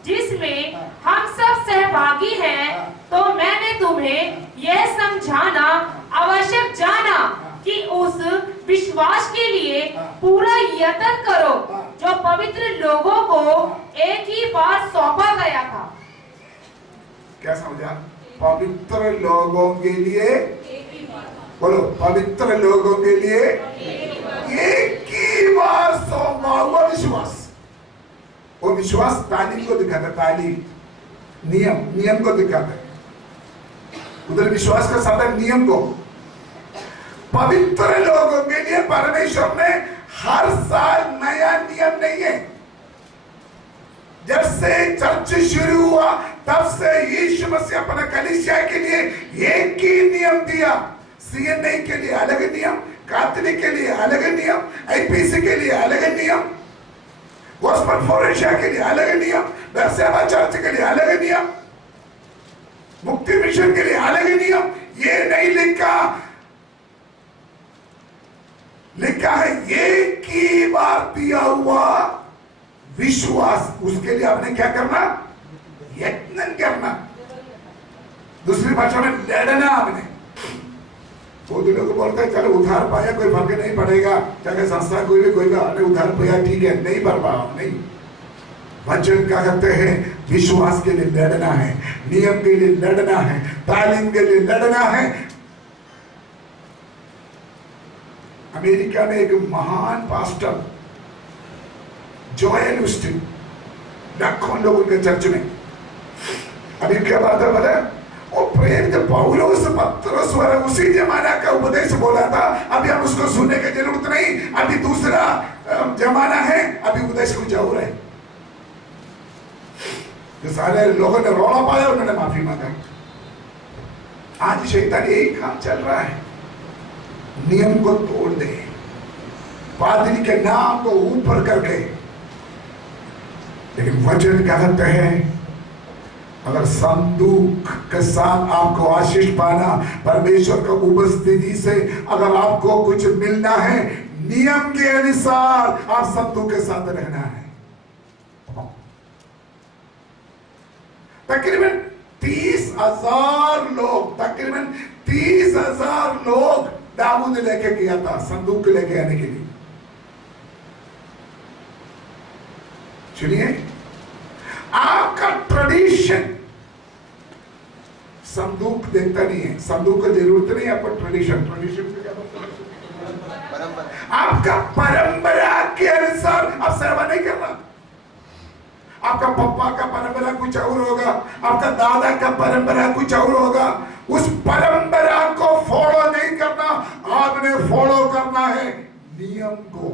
जिसमें हम सब सहभागी हैं, तो मैंने तुम्हें यह समझाना आवश्यक जाना कि उस विश्वास के लिए पूरा यत्न करो जो पवित्र लोगों को एक ही बार सौंपा गया था। क्या समझा? पवित्र लोगों के लिए, बोलो, पवित्र लोगों के लिए एक ही बार सौंपा हुआ विश्वास। वो विश्वास तालीम को दिखाता है, तालीम, नियम को दिखाता है। उधर विश्वास का साथ है नियम को। पवित्र लोगों के लिए परमेश्वर ने हर साल नया नियम नहीं है। जब से चर्च शुरू हुआ तब से यीशु मसीह अपने कलीसिया के लिए एक ही नियम दिया। सीएनए के लिए अलग नियम, कैथोलिक के लिए अलग नियम, आईपीसी के लिए अलग नियम, गॉस्पेल फॉर एशिया के लिए अलग नियम, बेरशेबा चर्च के लिए अलग नियम, मुक्ति मिशन के लिए अलग नियम। ये नहीं लिखा है एक ही बार दिया हुआ विश्वास। उसके लिए आपने क्या करना? यत्न करना। दूसरी भाषा में लड़ना आपने। बहुत लोग बोलते हैं चलो उधार पाया कोई फर्क नहीं पड़ेगा, चाहे संस्था कोई भी उधार पाया ठीक है, नहीं भर पाओ, नहीं। वचन क्या कहते हैं? विश्वास के लिए लड़ना है, नियम के लिए लड़ना है, तालीम के लिए लड़ना है। अमेरिका में एक महान पास्टर जोएल ऑस्टीन, लाखों लोग उनके चर्च में। अभी क्या बात है बोले? वो प्रेरित पौलुस पत्रस वाला उसी जमाना का उपदेश बोला था। अभी हम उसको सुनने की जरूरत नहीं, अभी दूसरा जमाना है, अभी उपदेश कुछ और है। जो सारे लोगों ने रोला पाया उन्होंने माफी मांगा। आज शैतान यही काम चल रहा है, नियम को तोड़ दे, पादरी के नाम को ऊपर करके। लेकिन वचन क्या कहते हैं? अगर संदूक के साथ आपको आशीष पाना, परमेश्वर की उपस्थिति से अगर आपको कुछ मिलना है, नियम के अनुसार आप संदूक के साथ रहना है। तकरीबन 30,000 लोग दाऊद लेके किया था संदूक लेके आने के लिए। सुनिए, आपका ट्रेडिशन संदूक देखता नहीं है। संदूक की जरूरत नहीं है आपको। ट्रेडिशन से क्या मतलब? आपका परंपरा के अनुसार आप सेवा नहीं करना। आपका पप्पा का परंपरा कुछ और होगा, आपका दादा का परंपरा कुछ और होगा। उस परंपरा को फॉलो नहीं करना, आपने फॉलो करना है नियम को।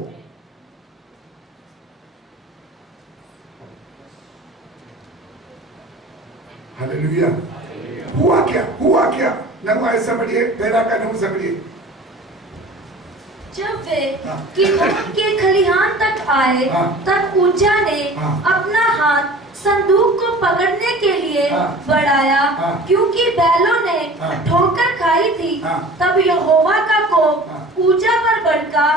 हालेलुया। हुआ क्या? नौ ऐसा बढ़िए, तेरा का नौ समझिए। जब वे कीमोन के खलिहान तक आए, तब उज्जा ने अपना हाथ संदूक को पकड़ने के लिए बढ़ाया, क्योंकि बैलों ने ठोकर खाई थी। तब यहोवा का कोप उज्जा पर भड़का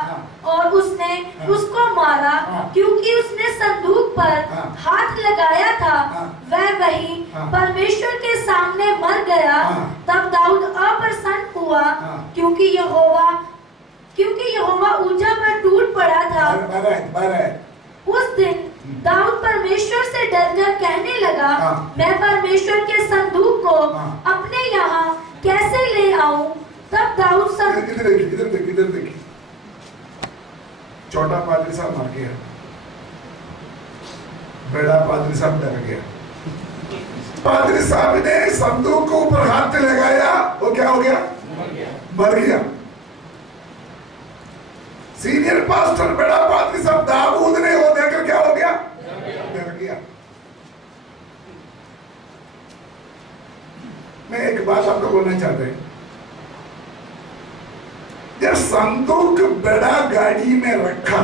और उसने उसको मारा, क्योंकि उसने संदूक पर हाथ लगाया था। वह वही परमेश्वर के सामने मर गया। तब दाऊद अप्रसन्न हुआ, क्योंकि यहोवा उज्जा पर टूट पड़ा था। उस दिन दाऊद परमेश्वर से डरकर कहने लगा, मैं परमेश्वर के संदूक को अपने यहाँ कैसे ले आऊं? तब दाऊद इधर देखिए, छोटा पादरी साहब मर गया, बड़ा पादरी साहब डर गया। पादरी साहब ने संदूक को ऊपर हाथ लगाया, वो क्या हो गया? मर गया। सीनियर पास्टर बड़ा पादरी साहब दाऊद ने वो देखकर क्या हो गया? डर गया। मैं एक बात आपको बोलना चाहता हूं, जब संदूक बड़ा गाड़ी में रखा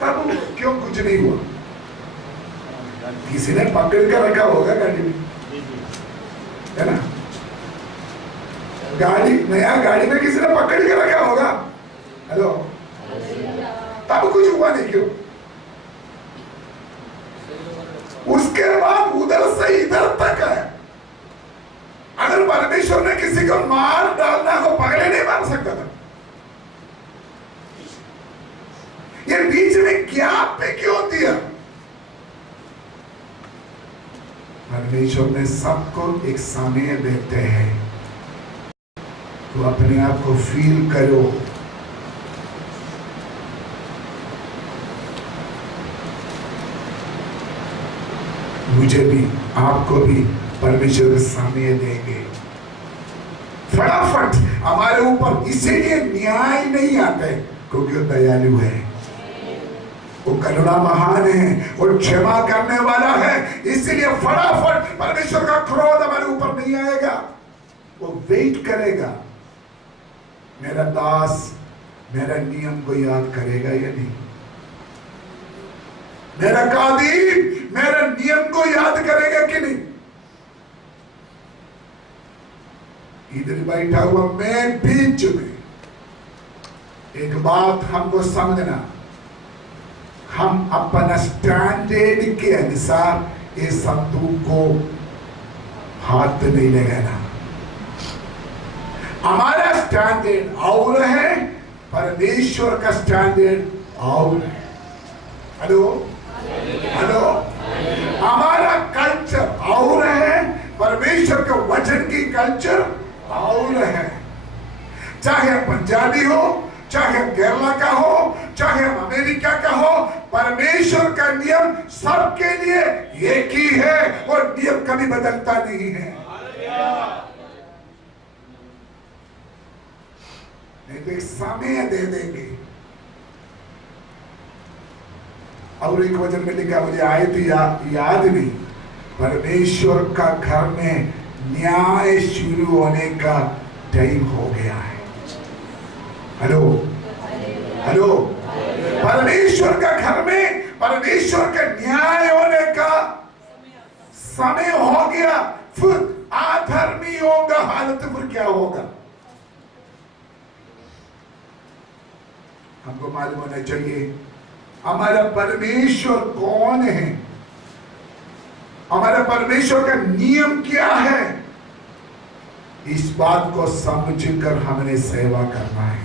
तब क्यों कुछ नहीं हुआ? किसी ने पकड़ कर रखा होगा गाड़ी में, है ना? नया गाड़ी में किसी ने पकड़ के रखा होगा। हेलो, तब कुछ हुआ नहीं, क्यों? उसके बाद उधर से इधर तक है। अगर परमेश्वर ने किसी को मार डालना हो, पगले नहीं मार सकता था। ये बीच में गैप पे क्यों दिया? परमेश्वर ने सबको एक समय देते हैं, तो अपने आप को फील करो। मुझे भी, आपको भी परमेश्वर समय देंगे फटाफट हमारे ऊपर। इसीलिए न्याय नहीं आते, क्योंकि वो दयालु है, वो करुणा महान है, वो क्षमा करने वाला है। इसीलिए फटाफट परमेश्वर का क्रोध हमारे ऊपर नहीं आएगा। वो वेट करेगा, मेरा दास मेरा नियम को याद करेगा या नहीं, मेरा कादी मेरा नियम को याद करेगा कि नहीं। इधर बैठा हुआ मैं बीच में, एक बात हमको समझना, हम अपना स्टैंडर्ड के अनुसार इस संदूक को हाथ नहीं लगाना। हमारा स्टैंडर्ड और है, परमेश्वर का स्टैंडर्ड और है। हेलो, हमारा कल्चर और है, परमेश्वर के वचन की कल्चर और है। चाहे पंजाबी हो, चाहे केरला का हो, चाहे अमेरिका का हो, परमेश्वर का नियम सबके लिए एक ही है और नियम कभी बदलता नहीं है। नहीं तो एक समय दे देंगे। और एक वचन में लिखा, मुझे आयत याद नहीं, परमेश्वर का घर में न्याय शुरू होने का टाइम हो गया है। हेलो, परमेश्वर का घर में परमेश्वर का न्याय होने का समय हो गया। फिर अधर्मी होगा, हालत फिर क्या होगा हमको मालूम होना चाहिए। हमारा परमेश्वर कौन है, हमारा परमेश्वर का नियम क्या है, इस बात को समझकर हमने सेवा करना है।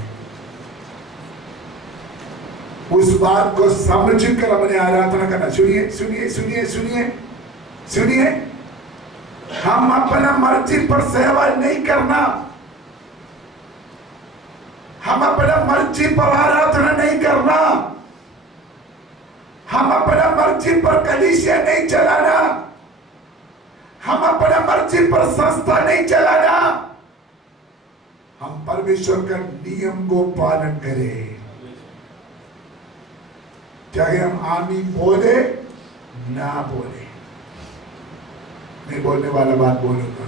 उस बात को समझकर हमने आराधना करना। सुनिए सुनिए सुनिए सुनिए सुनिए, हम अपना मर्जी पर सेवा नहीं करना, हम अपना मर्जी पर आराधना नहीं करना, हम अपना मर्जी पर कलीसिया नहीं चलाना, हम अपना मर्जी पर संस्था नहीं चलाना। हम परमेश्वर का नियम को पालन करें। चाहे हम आमीन बोले ना बोले, मैं बोलने वाला बात बोलूंगा,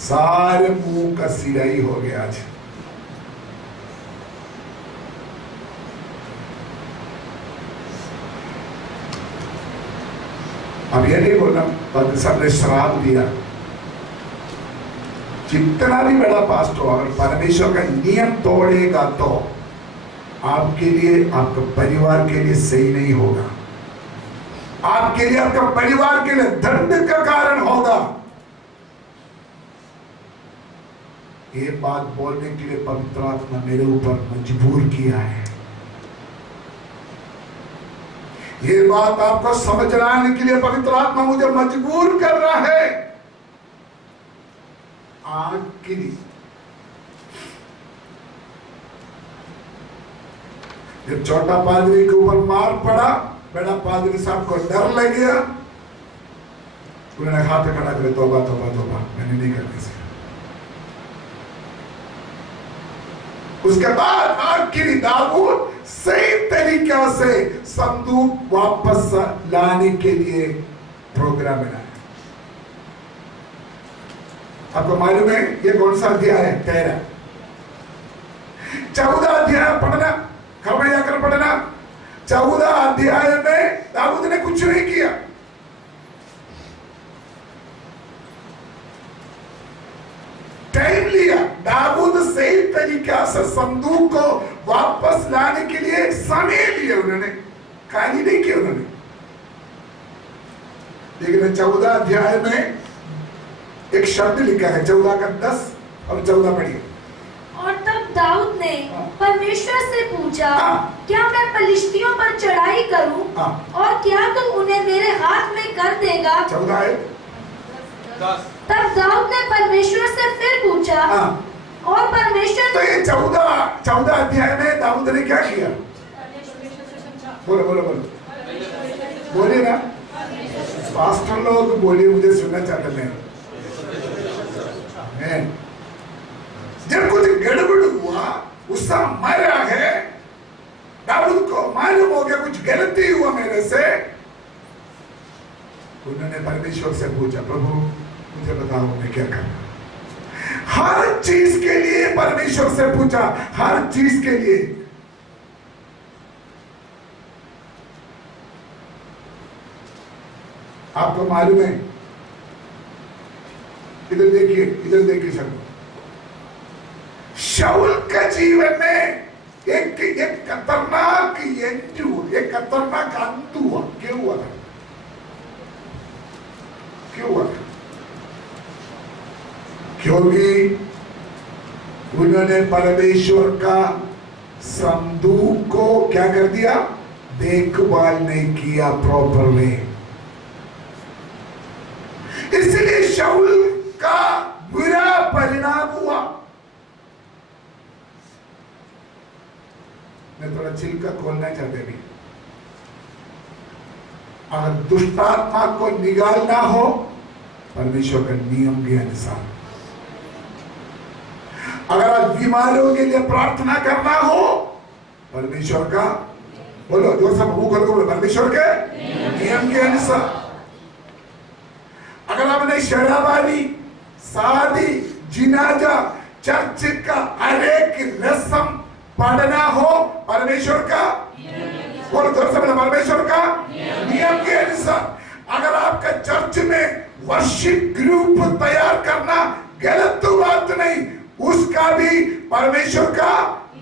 सारे मुंह का सिराई हो गया आज। अब ये नहीं बोलना पर सबने श्राप दिया। जितना भी बड़ा पास्ट हो, अगर परमेश्वर का नियम तोड़ेगा तो आपके लिए, आपके परिवार के लिए सही नहीं होगा, आपके लिए, आपका परिवार के लिए दंड का कारण होगा। ये बात बोलने के लिए पवित्र आत्मा मेरे ऊपर मजबूर किया है। ये बात आपको समझाने के लिए पवित्र आत्मा मुझे मजबूर कर रहा है। आखिरी। जब छोटा पादरी के ऊपर मार पड़ा, बड़ा पादरी साहब को डर लग गया, उन्होंने हाथ खड़ा करे, तौबा तौबा तौबा, मैंने नहीं करने से। उसके बाद आखिरी दाऊद सही तरीका से संदूक वापस लाने के लिए प्रोग्राम बनाया। आपको मालूम है ये कौन सा अध्याय है? 13। 14 अध्याय पढ़ना, घर में जाकर पढ़ना। 14 अध्याय में दाऊद ने कुछ नहीं किया। टाइम लिया। दाऊद सही तरीका से संदूक को वापस लाने के लिए समय लिया। उन्होंने कहानी नहीं की उन्होंने। लेकिन 14 अध्याय में एक शब्द लिखा है, 14 का 10 और 14 पढ़िए। और तब दाऊद ने परमेश्वर से पूछा, क्या मैं पलिश्तियों पर चढ़ाई करूं? और क्या तू उन्हें मेरे हाथ में कर देगा? 14 है। तब दाऊद ने परमेश्वर से फिर पूछा, और परमेश्वर। तो ये 14 अध्याय में दाऊद ने क्या किया? बोलो बोलो बोलो, बोलिए ना। पास्टर लोग बोलिए, मुझे सुनना चाहते हैं। जब कुछ गड़बड़ हुआ, गुस्सा मारा है, दाऊद को मालूम हो गया कुछ गलती हुआ मेरे से, उन्होंने परमेश्वर से पूछा, प्रभु मुझे बताओ मैं क्या करूं? हर चीज के लिए परमेश्वर से पूछा, हर चीज के लिए। आपको मालूम है, इधर देखिए सब। शाऊल के जीवन में एक खतरनाक एक खतरनाक अंत हुआ। क्यों हुआ था? क्योंकि उन्होंने परमेश्वर का संदूक को क्या कर दिया? देखभाल नहीं किया प्रॉपरली। इसलिए शाऊल का बुरा परिणाम हुआ। मैं थोड़ा छिलका खोलना चाहते भी। अगर दुष्ट आत्मा को निकालना हो परमेश्वर का नियम के अनुसार, अगर आज बीमारियों के लिए प्रार्थना करना हो परमेश्वर का, बोलो जो सब मुंह खोल के बोलो, परमेश्वर के नियम के अनुसार। अगर आपने शराबानी, शादी, जिनाजा, चर्च का हर एक रस्म पढ़ना हो परमेश्वर का, बोलो जोर से बोलो, परमेश्वर का नियम के अनुसार। अगर आपका चर्च में वर्शिप ग्रुप तैयार करना गलत बात नहीं, उसका भी परमेश्वर का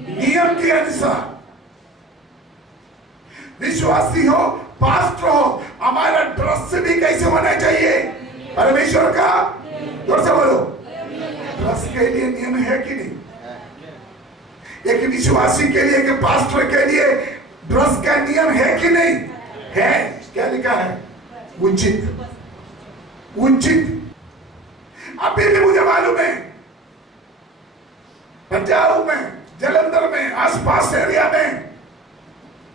नियम के अनुसार। विश्वासी हो, पास्टर हो, हमारा ड्रेस भी कैसे होना चाहिए? परमेश्वर का, जोर से बोलो, ड्रेस के लिए नियम है कि नहीं? एक विश्वासी के लिए, एक पास्टर के लिए ड्रेस का नियम है कि नहीं? है। क्या लिखा है? उचित। अभी भी मुझे मालूम है, पंजाब में, जलंधर में, आसपास एरिया में,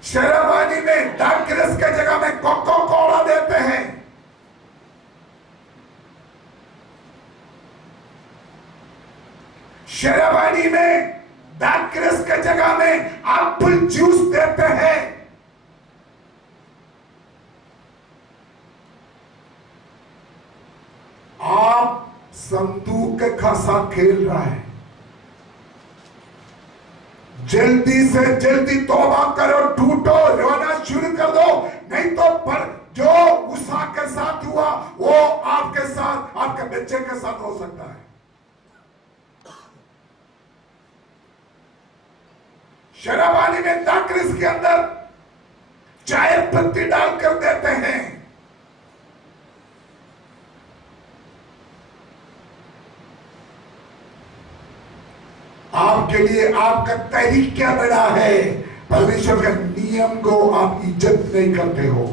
शराबानी में, डाकरस के जगह में कोको कोला देते हैं। शराबानी में, डाकरस के जगह में एप्पल जूस देते हैं। आप संदूक का साथ खेल रहा है। जल्दी से जल्दी तौबा करो, टूटो, रोना शुरू कर दो, नहीं तो पर जो मूसा के साथ हुआ वो आपके साथ, आपके बच्चे के साथ हो सकता है। शराबानी में, दाकरिस के अंदर चाय पत्ती डालकर देते हैं। आपके लिए आपका तरीका बड़ा है, परमेश्वर का नियम को आप इज्जत नहीं करते हो,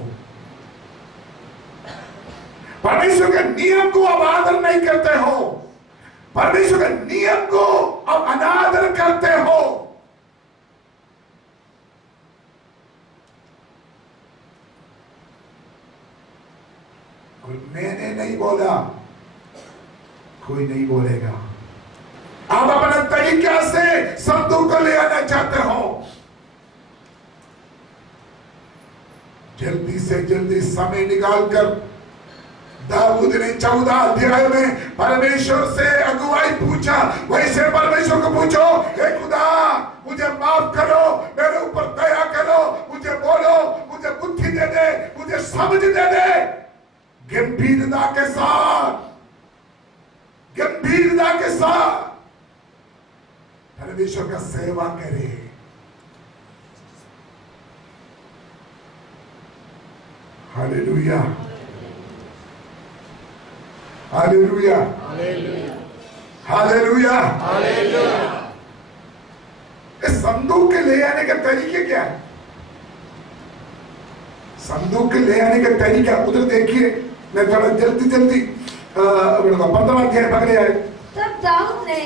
परमेश्वर के नियम को आप आदर नहीं करते हो। परमेश्वर के नियम को अब अनादर करते हो। मैंने नहीं बोला, कोई नहीं बोलेगा। आप अपने तरीके से संदूक को ले आना चाहते हो, जल्दी से जल्दी समय निकालकर दाऊद ने 14 अध्याय में परमेश्वर से अगुवाई पूछा, वैसे परमेश्वर को पूछो, हे खुदा मुझे माफ करो, मेरे ऊपर दया करो, मुझे बोलो, मुझे बुद्धि दे दे, मुझे समझ दे दे। गंभीरता के साथ, गंभीरता के साथ परमेश्वर का सेवा करे। Hallelujah, hallelujah, hallelujah, hallelujah. इस संदूक के ले आने के तरीके क्या है? संदूक के ले आने का तरीका उधर देखिए, मैं थोड़ा जल्दी 15 अध्याय पकड़े आए। तब दाऊद ने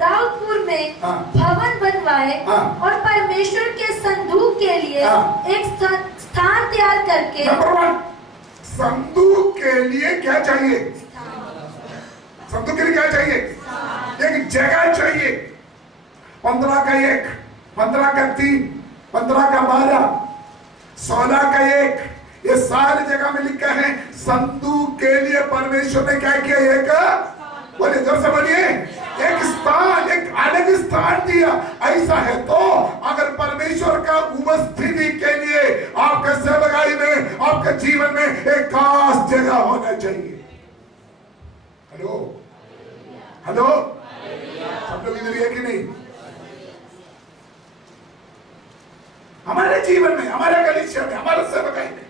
दाऊदपुर में भवन बनवाए और परमेश्वर के संदूक के लिए एक स्थान तैयार करके। नंबर 1, संदूक के लिए क्या चाहिए? संदूक के लिए क्या चाहिए? एक जगह चाहिए। 15 का 1, 15 का 3, 15 का 12, 16 का 1, ये सारी जगह में लिखा है संदूक के लिए परमेश्वर ने क्या किया? एक, बोलिए जोर से बोलिए, एक स्थान, एक अलग स्थान दिया। ऐसा है तो अगर परमेश्वर का उपस्थिति के लिए आपके सेवकाई में, आपके जीवन में एक खास जगह होना चाहिए। हेलो, हेलो, सब लोग इधर है कि नहीं? हमारे जीवन में, हमारे कलीसिया में, हमारे सेवकाई में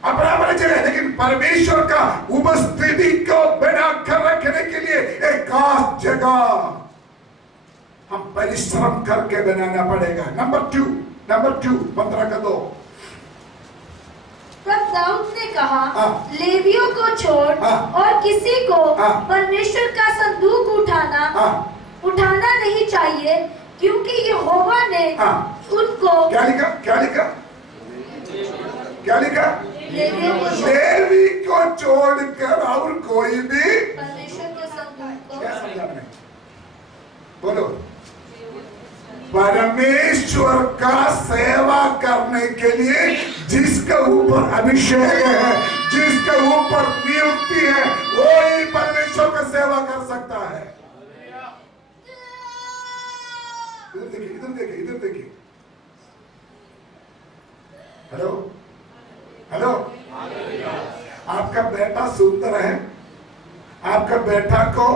अपना जगह, लेकिन परमेश्वर का उपस्थिति को बनाकर रखने के लिए एक खास जगह हम परिश्रम करके बनाना पड़ेगा। नंबर 2, 15 का 2। तब दाऊद ने कहा, लेवियों को छोड़ और किसी को परमेश्वर का संदूक उठाना नहीं चाहिए, क्योंकि यहोवा ने उनको क्या लिखा? क्या लिखा? क्या लिखा? लेवी को छोड़कर और कोई भी परमेश्वर के संदूक को। क्या समझा आपने? बोलो। परमेश्वर का सेवा करने के लिए जिसके ऊपर अभिषेक है, जिसके ऊपर नियुक्ति है, वो ही परमेश्वर का सेवा कर सकता है। इधर देखिए, इधर देखिए, इधर देखिए। हेलो, हेलो, आपका बेटा सुंदर है, आपका बेटा को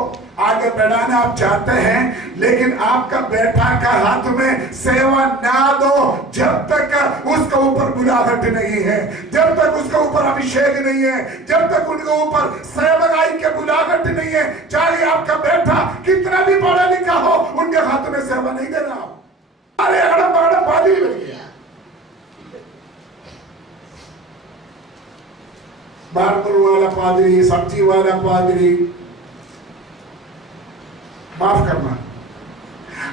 आगे बढ़ाना आप चाहते हैं, लेकिन आपका बेटा का हाथ में सेवा ना दो जब तक उसके ऊपर बुलाहट नहीं है, जब तक उसके ऊपर अभिषेक नहीं है, जब तक उनके ऊपर सेवकाई के बुलाहट नहीं है। चाहे आपका बेटा कितना भी पढ़ा लिखा हो, उनके हाथ में सेवा नहीं देना। अरे अड़म बड़म पादरी बन गया, बारपुर वाला पादरी, सब्जी वाला पादरी, माफ करना।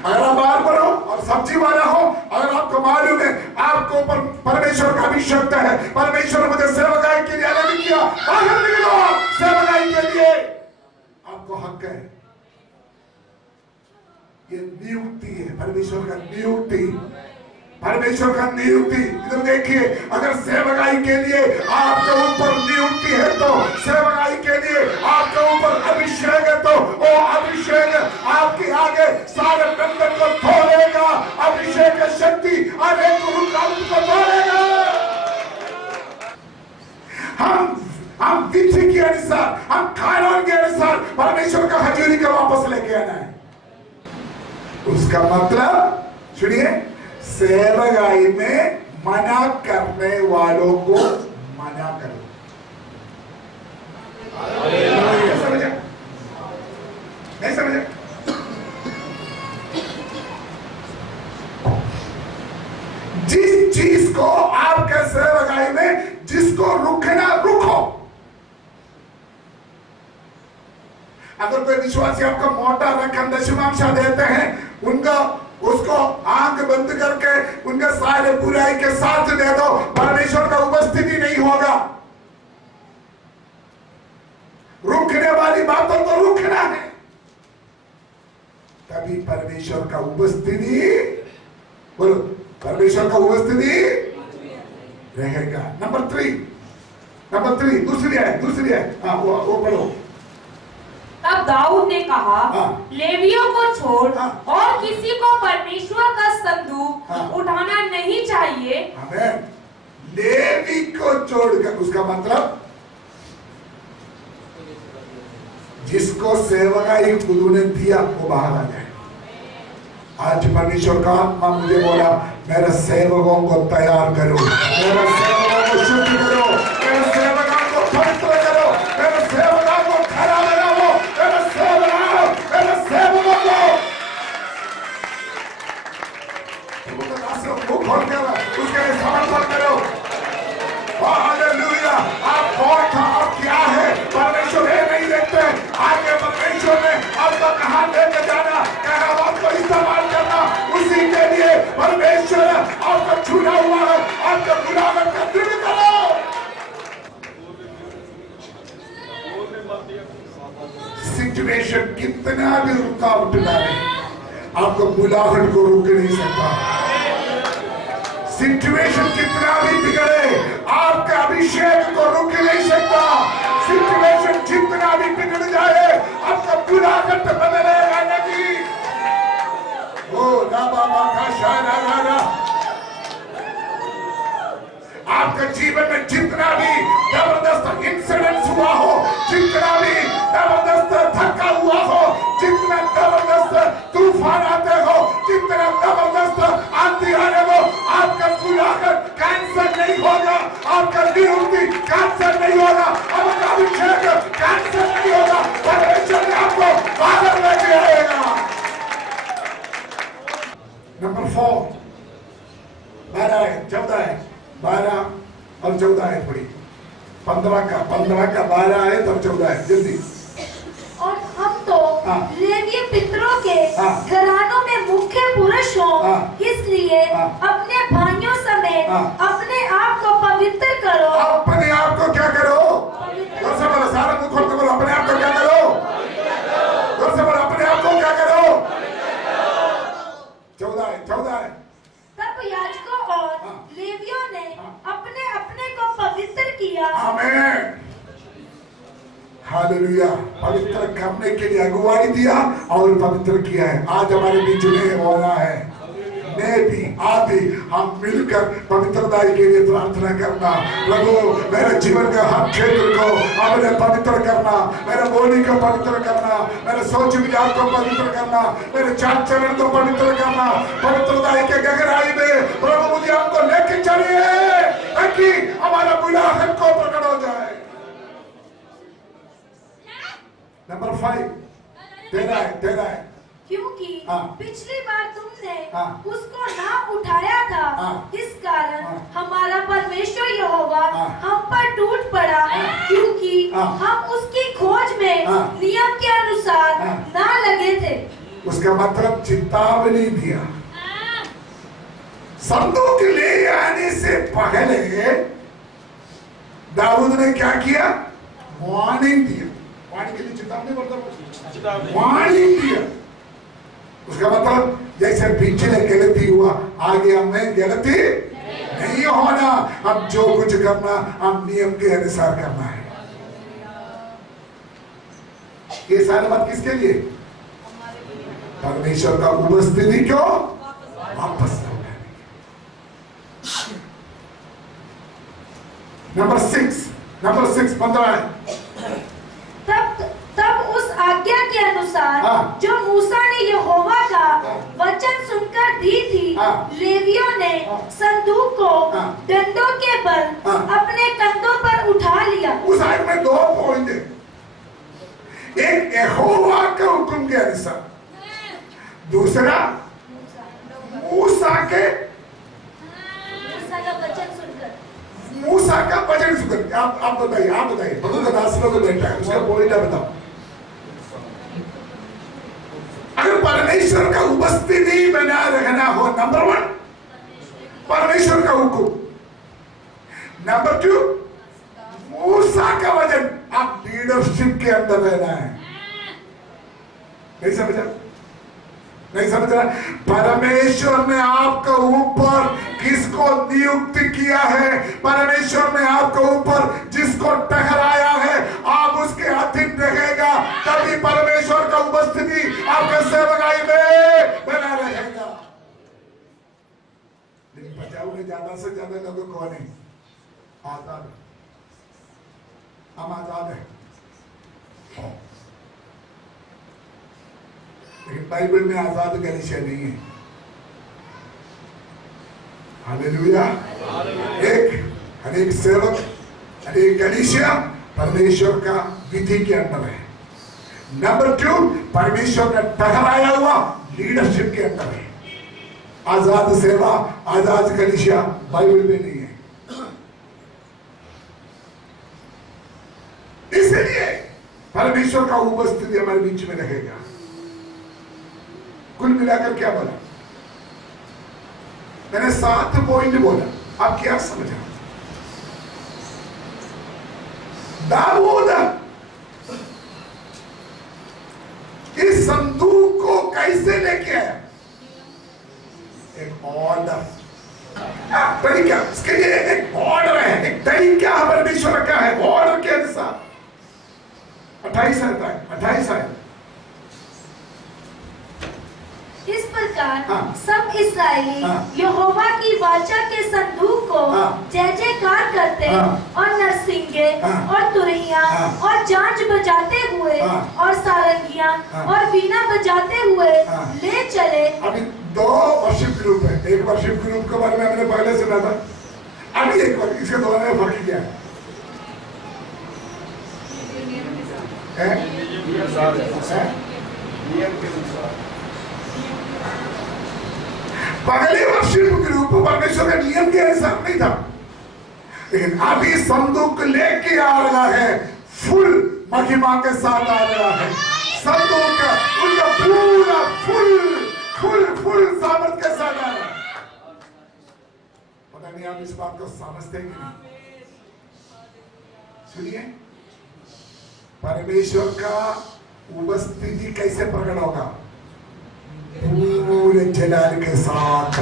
अगर आप बारपुर हो और सब्जी वाला हो, अगर आपको मालूम है आपको ऊपर परमेश्वर का अभिषेक है, परमेश्वर ने मुझे सेवकाई के लिए अलग किया, बाहर निकलो सेवकाई के लिए, आपको हक है। ये नियुक्ति है, परमेश्वर का नियुक्ति, परमेश्वर का नियुक्ति। इधर देखिए, अगर सेवकाई के लिए आपके ऊपर नियुक्ति है, तो सेवकाई के लिए आपके ऊपर अभिषेक है, तो वो अभिषेक आपके आगे सारे बंधन को तोड़ेगा। अभिषेक शक्ति अनेक रुकावट को तोड़ेगा। हम विधि के अनुसार, हम कानून के अनुसार परमेश्वर का हजूरी को वापस लेके आना है। उसका मतलब सुनिए, सेवकाई में मना करने वालों को मना करो। समझा? नहीं समझा? जिस चीज को आपके सेवकाई में जिसको रुकना रुको, अगर कोई विश्वासी आपका मोटा रकम दशमांश देते हैं, उनका उसको आंख बंद करके उनके सारे बुराई के साथ दे दो, परमेश्वर का उपस्थिति नहीं होगा। रुकने वाली बातों को रुकना है, तभी परमेश्वर का उपस्थिति, बोलो परमेश्वर का उपस्थिति रहेगा। नंबर 3 दूसरी है हाँ वो पढ़ो। तब दाऊद ने कहा, लेवियों को छोड़ और किसी को परमेश्वर का संदूक उठाना नहीं चाहिए। आमीन। लेवी को छोड़कर, उसका मतलब जिसको सेवकाई खुद ने दिया वो बाहर आ जाए। आज परमेश्वर का आत्मा मुझे बोला, मेरे सेवकों को तैयार करो, मेरे सेवकों को शुद्ध करो, मेरे सेवकों को पवित्र करो, मेरे सेवकों को खड़ा लगाओ, मेरे सेवकों को मुंह खोल कर उसके लिए समर्पण करो। हालेलुया। आप कौन था, आप क्या है, परमेश्वर ये नहीं देखते। आगे परमेश्वर ने आपको कहां लेकर जाना, कहां आपको इस्तेमाल करना, उसी के लिए परमेश्वर आपको चुना हुआ है। आपको गुलाम का दृढ़ करो। सिचुएशन कितना भी रुकावट डाले, आपको बुलाहट को रोक नहीं सकता। सिचुएशन कितना भी बिगड़े, आपके अभिषेक को रोक नहीं सकता। सिचुएशन जितना भी बिगड़ जाए, आपका बुलाहट बदलेगा नहीं। ओ ना बाबा का शायरा राजा, आपके जीवन में जितना भी जबरदस्त इंसिडेंट्स हुआ हो, जितना भी जबरदस्त धक्का हुआ हो, जितना जबरदस्त तूफान आते हो, जितना जबरदस्त आंधी आने हो, आपका बुलाहट कैंसर नहीं होगा, आपका नियुक्ति कैंसर नहीं होगा, आपका अभिषेक कैंसर नहीं होगा। परमेश्वर ने आपको बाहर लेके आएगा। नंबर 4 12 और 14 है, थोड़ी 15 का 12 है तब 14 है, जल्दी। और हम तो लेवीय पितरों के घरानों में मुख्य पुरुष हों, इसलिए अपने भाइयों समेत अपने आप को पवित्र करो। अपने आप को क्या करो? जोर से बोलो, सारा मुंह खोल के बोलो, अपने आप को क्या करो? जोर से बोलो, अपने आप को क्या करो? 14 है। तब याजकों और लेवियों ने अपने अपने को पवित्र किया। आमीन। हालेलुया। पवित्र करने के लिए अगुवाई दिया और पवित्र किया है। आज हमारे बीच में होना है, मैं भी आप भी हम मिलकर पवित्रता के लिए प्रार्थना करना। प्रभु मेरे जीवन का हर क्षेत्र को आपने पवित्र करना, मेरे बोली को पवित्र करना, मेरे सोच विचार को पवित्र करना, मेरे चाल चलन को पवित्र करना। पवित्रता के गहराई में प्रभु मुझे आपको लेके चलिए, ताकि हमारा बुलाहट को प्रकट हो जाए। नंबर 5 तेरा है क्योंकि पिछली बार तुमने उसको ना उठाया था, इस कारण हमारा परमेश्वर यहोवा हम पर टूट पड़ा, क्योंकि हम उसकी खोज में नियम के अनुसार ना लगे थे। उसका मतलब चेतावनी दिया। संदूक ले आने से पहले दाऊद ने क्या किया? वार्निंग दिया। वार्निंग के लिए चेतावनी बोलता, वार्निंग दिया। उसका मतलब जैसे पिछले गलती हुआ, आगे हमें गलती नहीं होना। हम जो कुछ करना हम नियम के अनुसार करना है। ये सारी बात किसके लिए? परमेश्वर का उपस्थिति को वापस लौटाने। नंबर 6 15 है। तब उस आज्ञा के अनुसार जो मूसा ने यहोवा का वचन सुनकर दी थी, लेवियों ने संदूक को डंडों के बल अपने कंधों पर उठा लिया। उस आयत में 2 पॉइंट है। एक यहोवा के हुक्म के अनुसार, दूसरा मूसा का वचन सुनकर। आप बताइए, बदल दास लोग बैठा है, उसका पॉइंट बताओ। परमेश्वर का उपस्थिति बना रखना हो, नंबर 1 परमेश्वर का हुक्म, नंबर 2 मूसा का वचन। आप लीडरशिप के अंदर रहना है। नहीं समझा? नहीं समझा? परमेश्वर ने आपके ऊपर किसको नियुक्त किया है? परमेश्वर ने आपके ऊपर जिसको ठहराया है, आप उसके अधीन रहेगा, तभी परमेश्वर का उपस्थिति आपके सेवकाई में बना रहेगा। लेकिन बचाव में ज्यादा से ज्यादा लोग कौन है? आजाद। हम आजाद है, लेकिन बाइबल में आजाद का विषय नहीं है। हालेलुया। एक सेवक, एक कलीसिया परमेश्वर का विधि के अंदर है। नंबर 2 परमेश्वर ने ठहराया हुआ लीडरशिप के अंदर है। आजाद सेवा, आजाद कलीसिया बाइबल में नहीं है। इसलिए परमेश्वर का उपस्थिति हमारे बीच में रहेगा। कुल मिलाकर क्या बोला मैंने? 7 पॉइंट बोला। आप क्या समझा? दाऊद इस संदूक को कैसे लेके आया? एक ऑर्डर, तरीका, इसके लिए एक ऑर्डर है, एक तरीका परमेश्वर का है। ऑर्डर के अनुसार 28 है। इस प्रकार सब इस्राएली यहोवा की वाचा के संदूक को जय जयकार करते और नरसिंगे और तुरहिया और झांझ बजाते हुए और सारंगियां और वीणा बजाते हुए ले चले। अभी 2 वर्शिप ग्रुप है। एक वर्शिप ग्रुप के बारे में हमने पहले सुना था, अभी एक बार इसके दोनों में फर्क क्या है? पहले वर्शिप ग्रुप परमेश्वर के नियम के अनुसार नहीं था, लेकिन अभी संदूक लेके आ रहा है, फुल महिमा के साथ आ रहा है। संदूक उनका पूरा फुल सामर्थ के साथ आ रहा है। पता नहीं आप इस बात को समझते हैं कि नहीं? सुनिए, परमेश्वर का उपस्थिति कैसे प्रकट होगा? पूरे जलाल के साथ,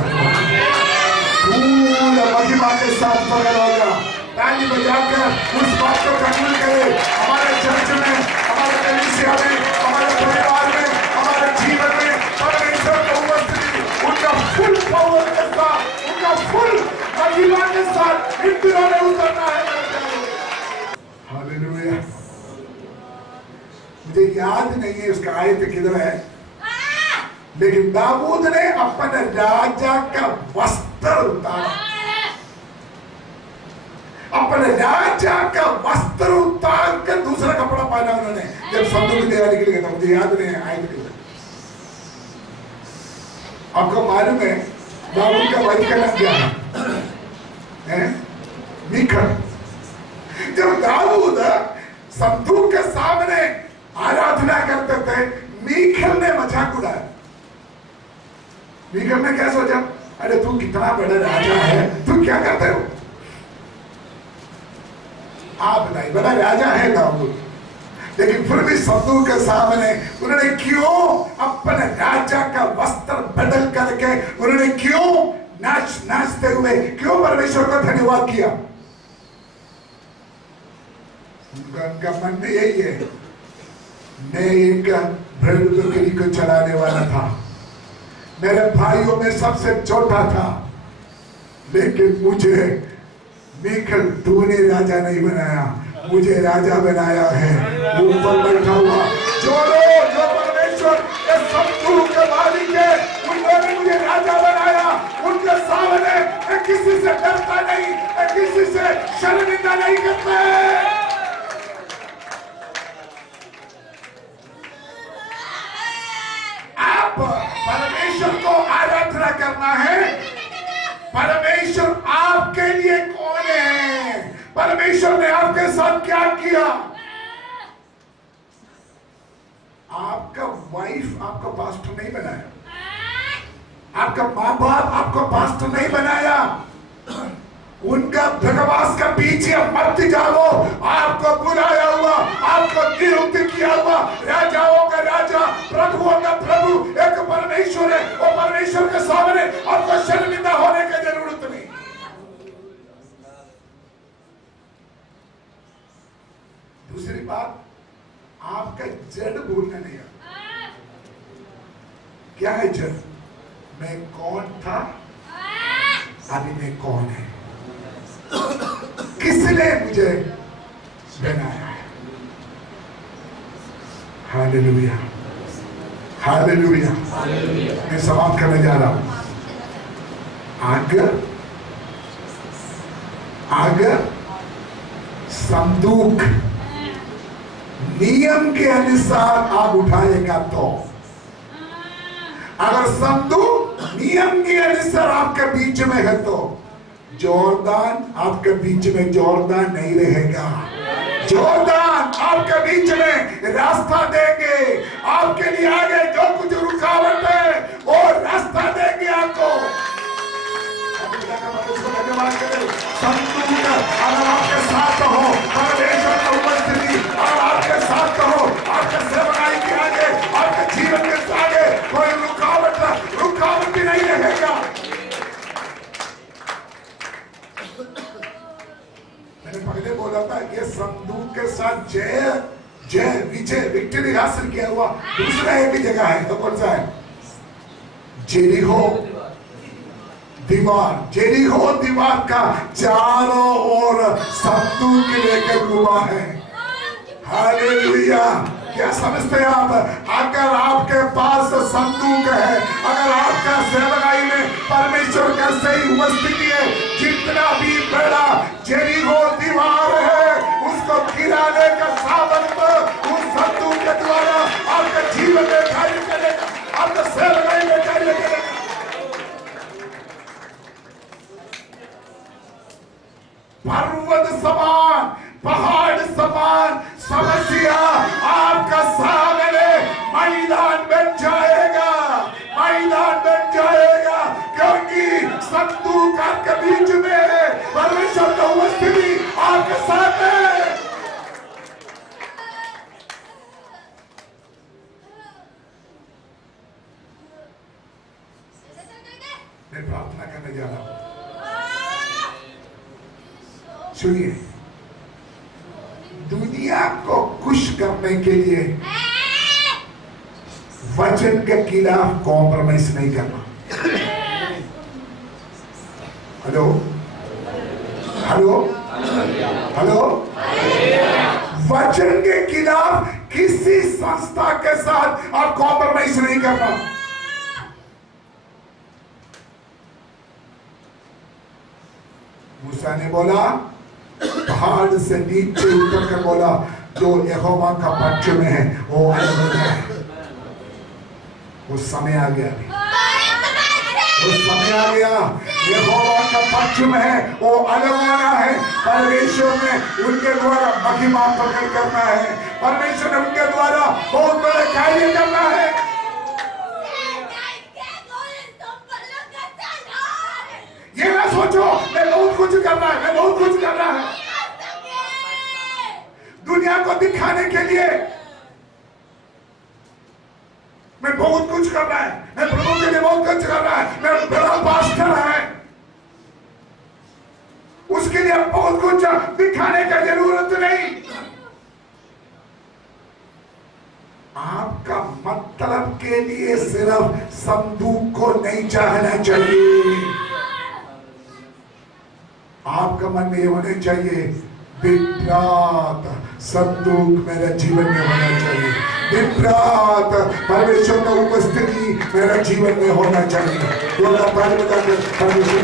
पूरा महिमा के साथ प्रकट होगा। ताली बजाकर उस बात को कबूल करें। हमारे चर्च में, हमारे कलीसिया में, हमारे परिवार में, हमारे जीवन में परमेश्वर की उपस्थिति उनका फुल पावर के साथ, उनका फुल महिमा के साथ इन दिनों में उतरना है। हालेलुया। मुझे याद नहीं है उसका आयत किधर है, लेकिन दाऊद ने अपने राजा का वस्त्र उतारा। अपने राजा का वस्त्र उतार कर दूसरा कपड़ा पहना उन्होंने जब संदूक की तैयारी के लिए था। मुझे याद नहीं है आयत किधर। आपको मालूम है दाऊद का भाई का नाम क्या है? मीखल। जब दाऊद संदूक के सामने आराधना करते थे, मीखल ने मजाक उड़ाया। मीखल ने क्या सोचा? अरे तू कितना बड़ा राजा है, तू क्या करते हो? आप नहीं, बड़ा राजा है दाऊद, लेकिन फिर भी संदूक के सामने उन्होंने क्यों अपने राजा का वस्त्र बदल करके उन्होंने क्यों नाचते हुए क्यों परमेश्वर का धन्यवाद किया? उनका मन में यही है, मैं एक भेड़ बकरी को चलाने वाला था, मेरे भाइयों में सबसे छोटा था, लेकिन मुझे मीखल तूने राजा नहीं बनाया, मुझे राजा बनाया है। ऊपर बैठा हुआ जो परमेश्वर के संदूक के मालिक है, उन्होंने मुझे राजा बनाया। उनके सामने मैं किसी से डरता नहीं, मैं किसी से शर्मिंदा नहीं करता। आप परमेश्वर को आराधना करना है। परमेश्वर आपके लिए कौन है? परमेश्वर ने आपके साथ क्या किया? आपका वाइफ आपको पास्टर नहीं बनाया, आपका माँ बाप आपको पास्टर नहीं बनाया, उनका भगवास का पीछे मत जाओ। आपको बुलाया हुआ, आपको नियुक्त किया हुआ राजाओं का राजा, प्रभुओं का प्रभु एक परमेश्वर है। वो परमेश्वर के सामने आपको शर्मिंदा होने की जरूरत नहीं। दूसरी बात, आपका जड़ भूलना नहीं है। क्या है जड़? मैं कौन था, अभी मैं कौन है, किसने मुझे बनाया है। Hallelujah, hallelujah. मैं समाप्त करने जा रहा हूं। अगर संदूक नियम के अनुसार आप उठाएगा तो, अगर संदूक नियम के अनुसार आपके बीच में है तो जॉर्दान आपके बीच में जॉर्दान नहीं रहेगा। जॉर्दान आपके बीच में रास्ता देंगे, आपके लिए आगे जो कुछ रुकावट है वो रास्ता देंगे आपको। धन्यवाद करें। संतुलित अगर आपके साथ हो, परमेश्वर की उपस्थिति और आपके साथ हो, आपके सेवकाई के आगे, आपके जीवन के आगे कोई रुकावट भी नहीं रहेगा। मैंने पहले बोला था ये संदूक के साथ जय विजय विक्ट्री हासिल किया हुआ दूसरा एक जगह है, तो कौन सा है? जेरिको दीवार। जेरिको दीवार का चारों ओर संदूक लेकर घुमा है। हालेलुया। क्या समझते हैं आप? अगर आपके पास संदूक है, अगर आपका सेवकाई में परमेश्वर का सही उपस्थिति है, जितना भी बड़ा जेरिको दीवार है उसको गिराने का सामर्थ उस संदूक के द्वारा आपके जीवन में कार्य करेगा, आपके सेवकाई में कार्य करेगा। पर्वत समान, पहाड़ समान समस्या आपका सामने मैदान बन जाएगा, मैदान बन जाएगा, क्योंकि संदूक आपके बीच में है, परमेश्वर की उपस्थिति आपके साथ है। मैं प्रार्थना करने जा रहा हूं, सुनिए। दुनिया को खुश करने के लिए वचन के खिलाफ कॉम्प्रोमाइज नहीं करना। Hello hello hello. वचन के खिलाफ किसी संस्था के साथ आप कॉम्प्रोमाइज नहीं करना। मूसा ने बोला, पहाड़ से नीचे उतर कर बोला, जो यहोवा का पक्ष में है वो अलग है। वो समय आ गया, वो समय आ गया। यहोवा का पक्ष में है वो अलग होना है। परमेश्वर ने उनके द्वारा महिमा प्रकट करना है, परमेश्वर ने उनके द्वारा बहुत बड़े कार्य करना है। ये ना सोचो मैं बहुत कुछ करना है, मैं बहुत कुछ करना है दुनिया को दिखाने के लिए। मैं बहुत कुछ कर रहा है, मैं प्रभु के लिए बहुत कुछ कर रहा है, मैं बड़ा पास्टर है, उसके लिए बहुत कुछ दिखाने की जरूरत नहीं। आपका मतलब के लिए सिर्फ संदूक को नहीं चाहना चाहिए, आपका मन में होने चाहिए विभ्रात संदूक मेरे जीवन में होना चाहिए, विभ्रात परमेश्वर की उपस्थिति मेरे जीवन में होना चाहिए। परमेश्वर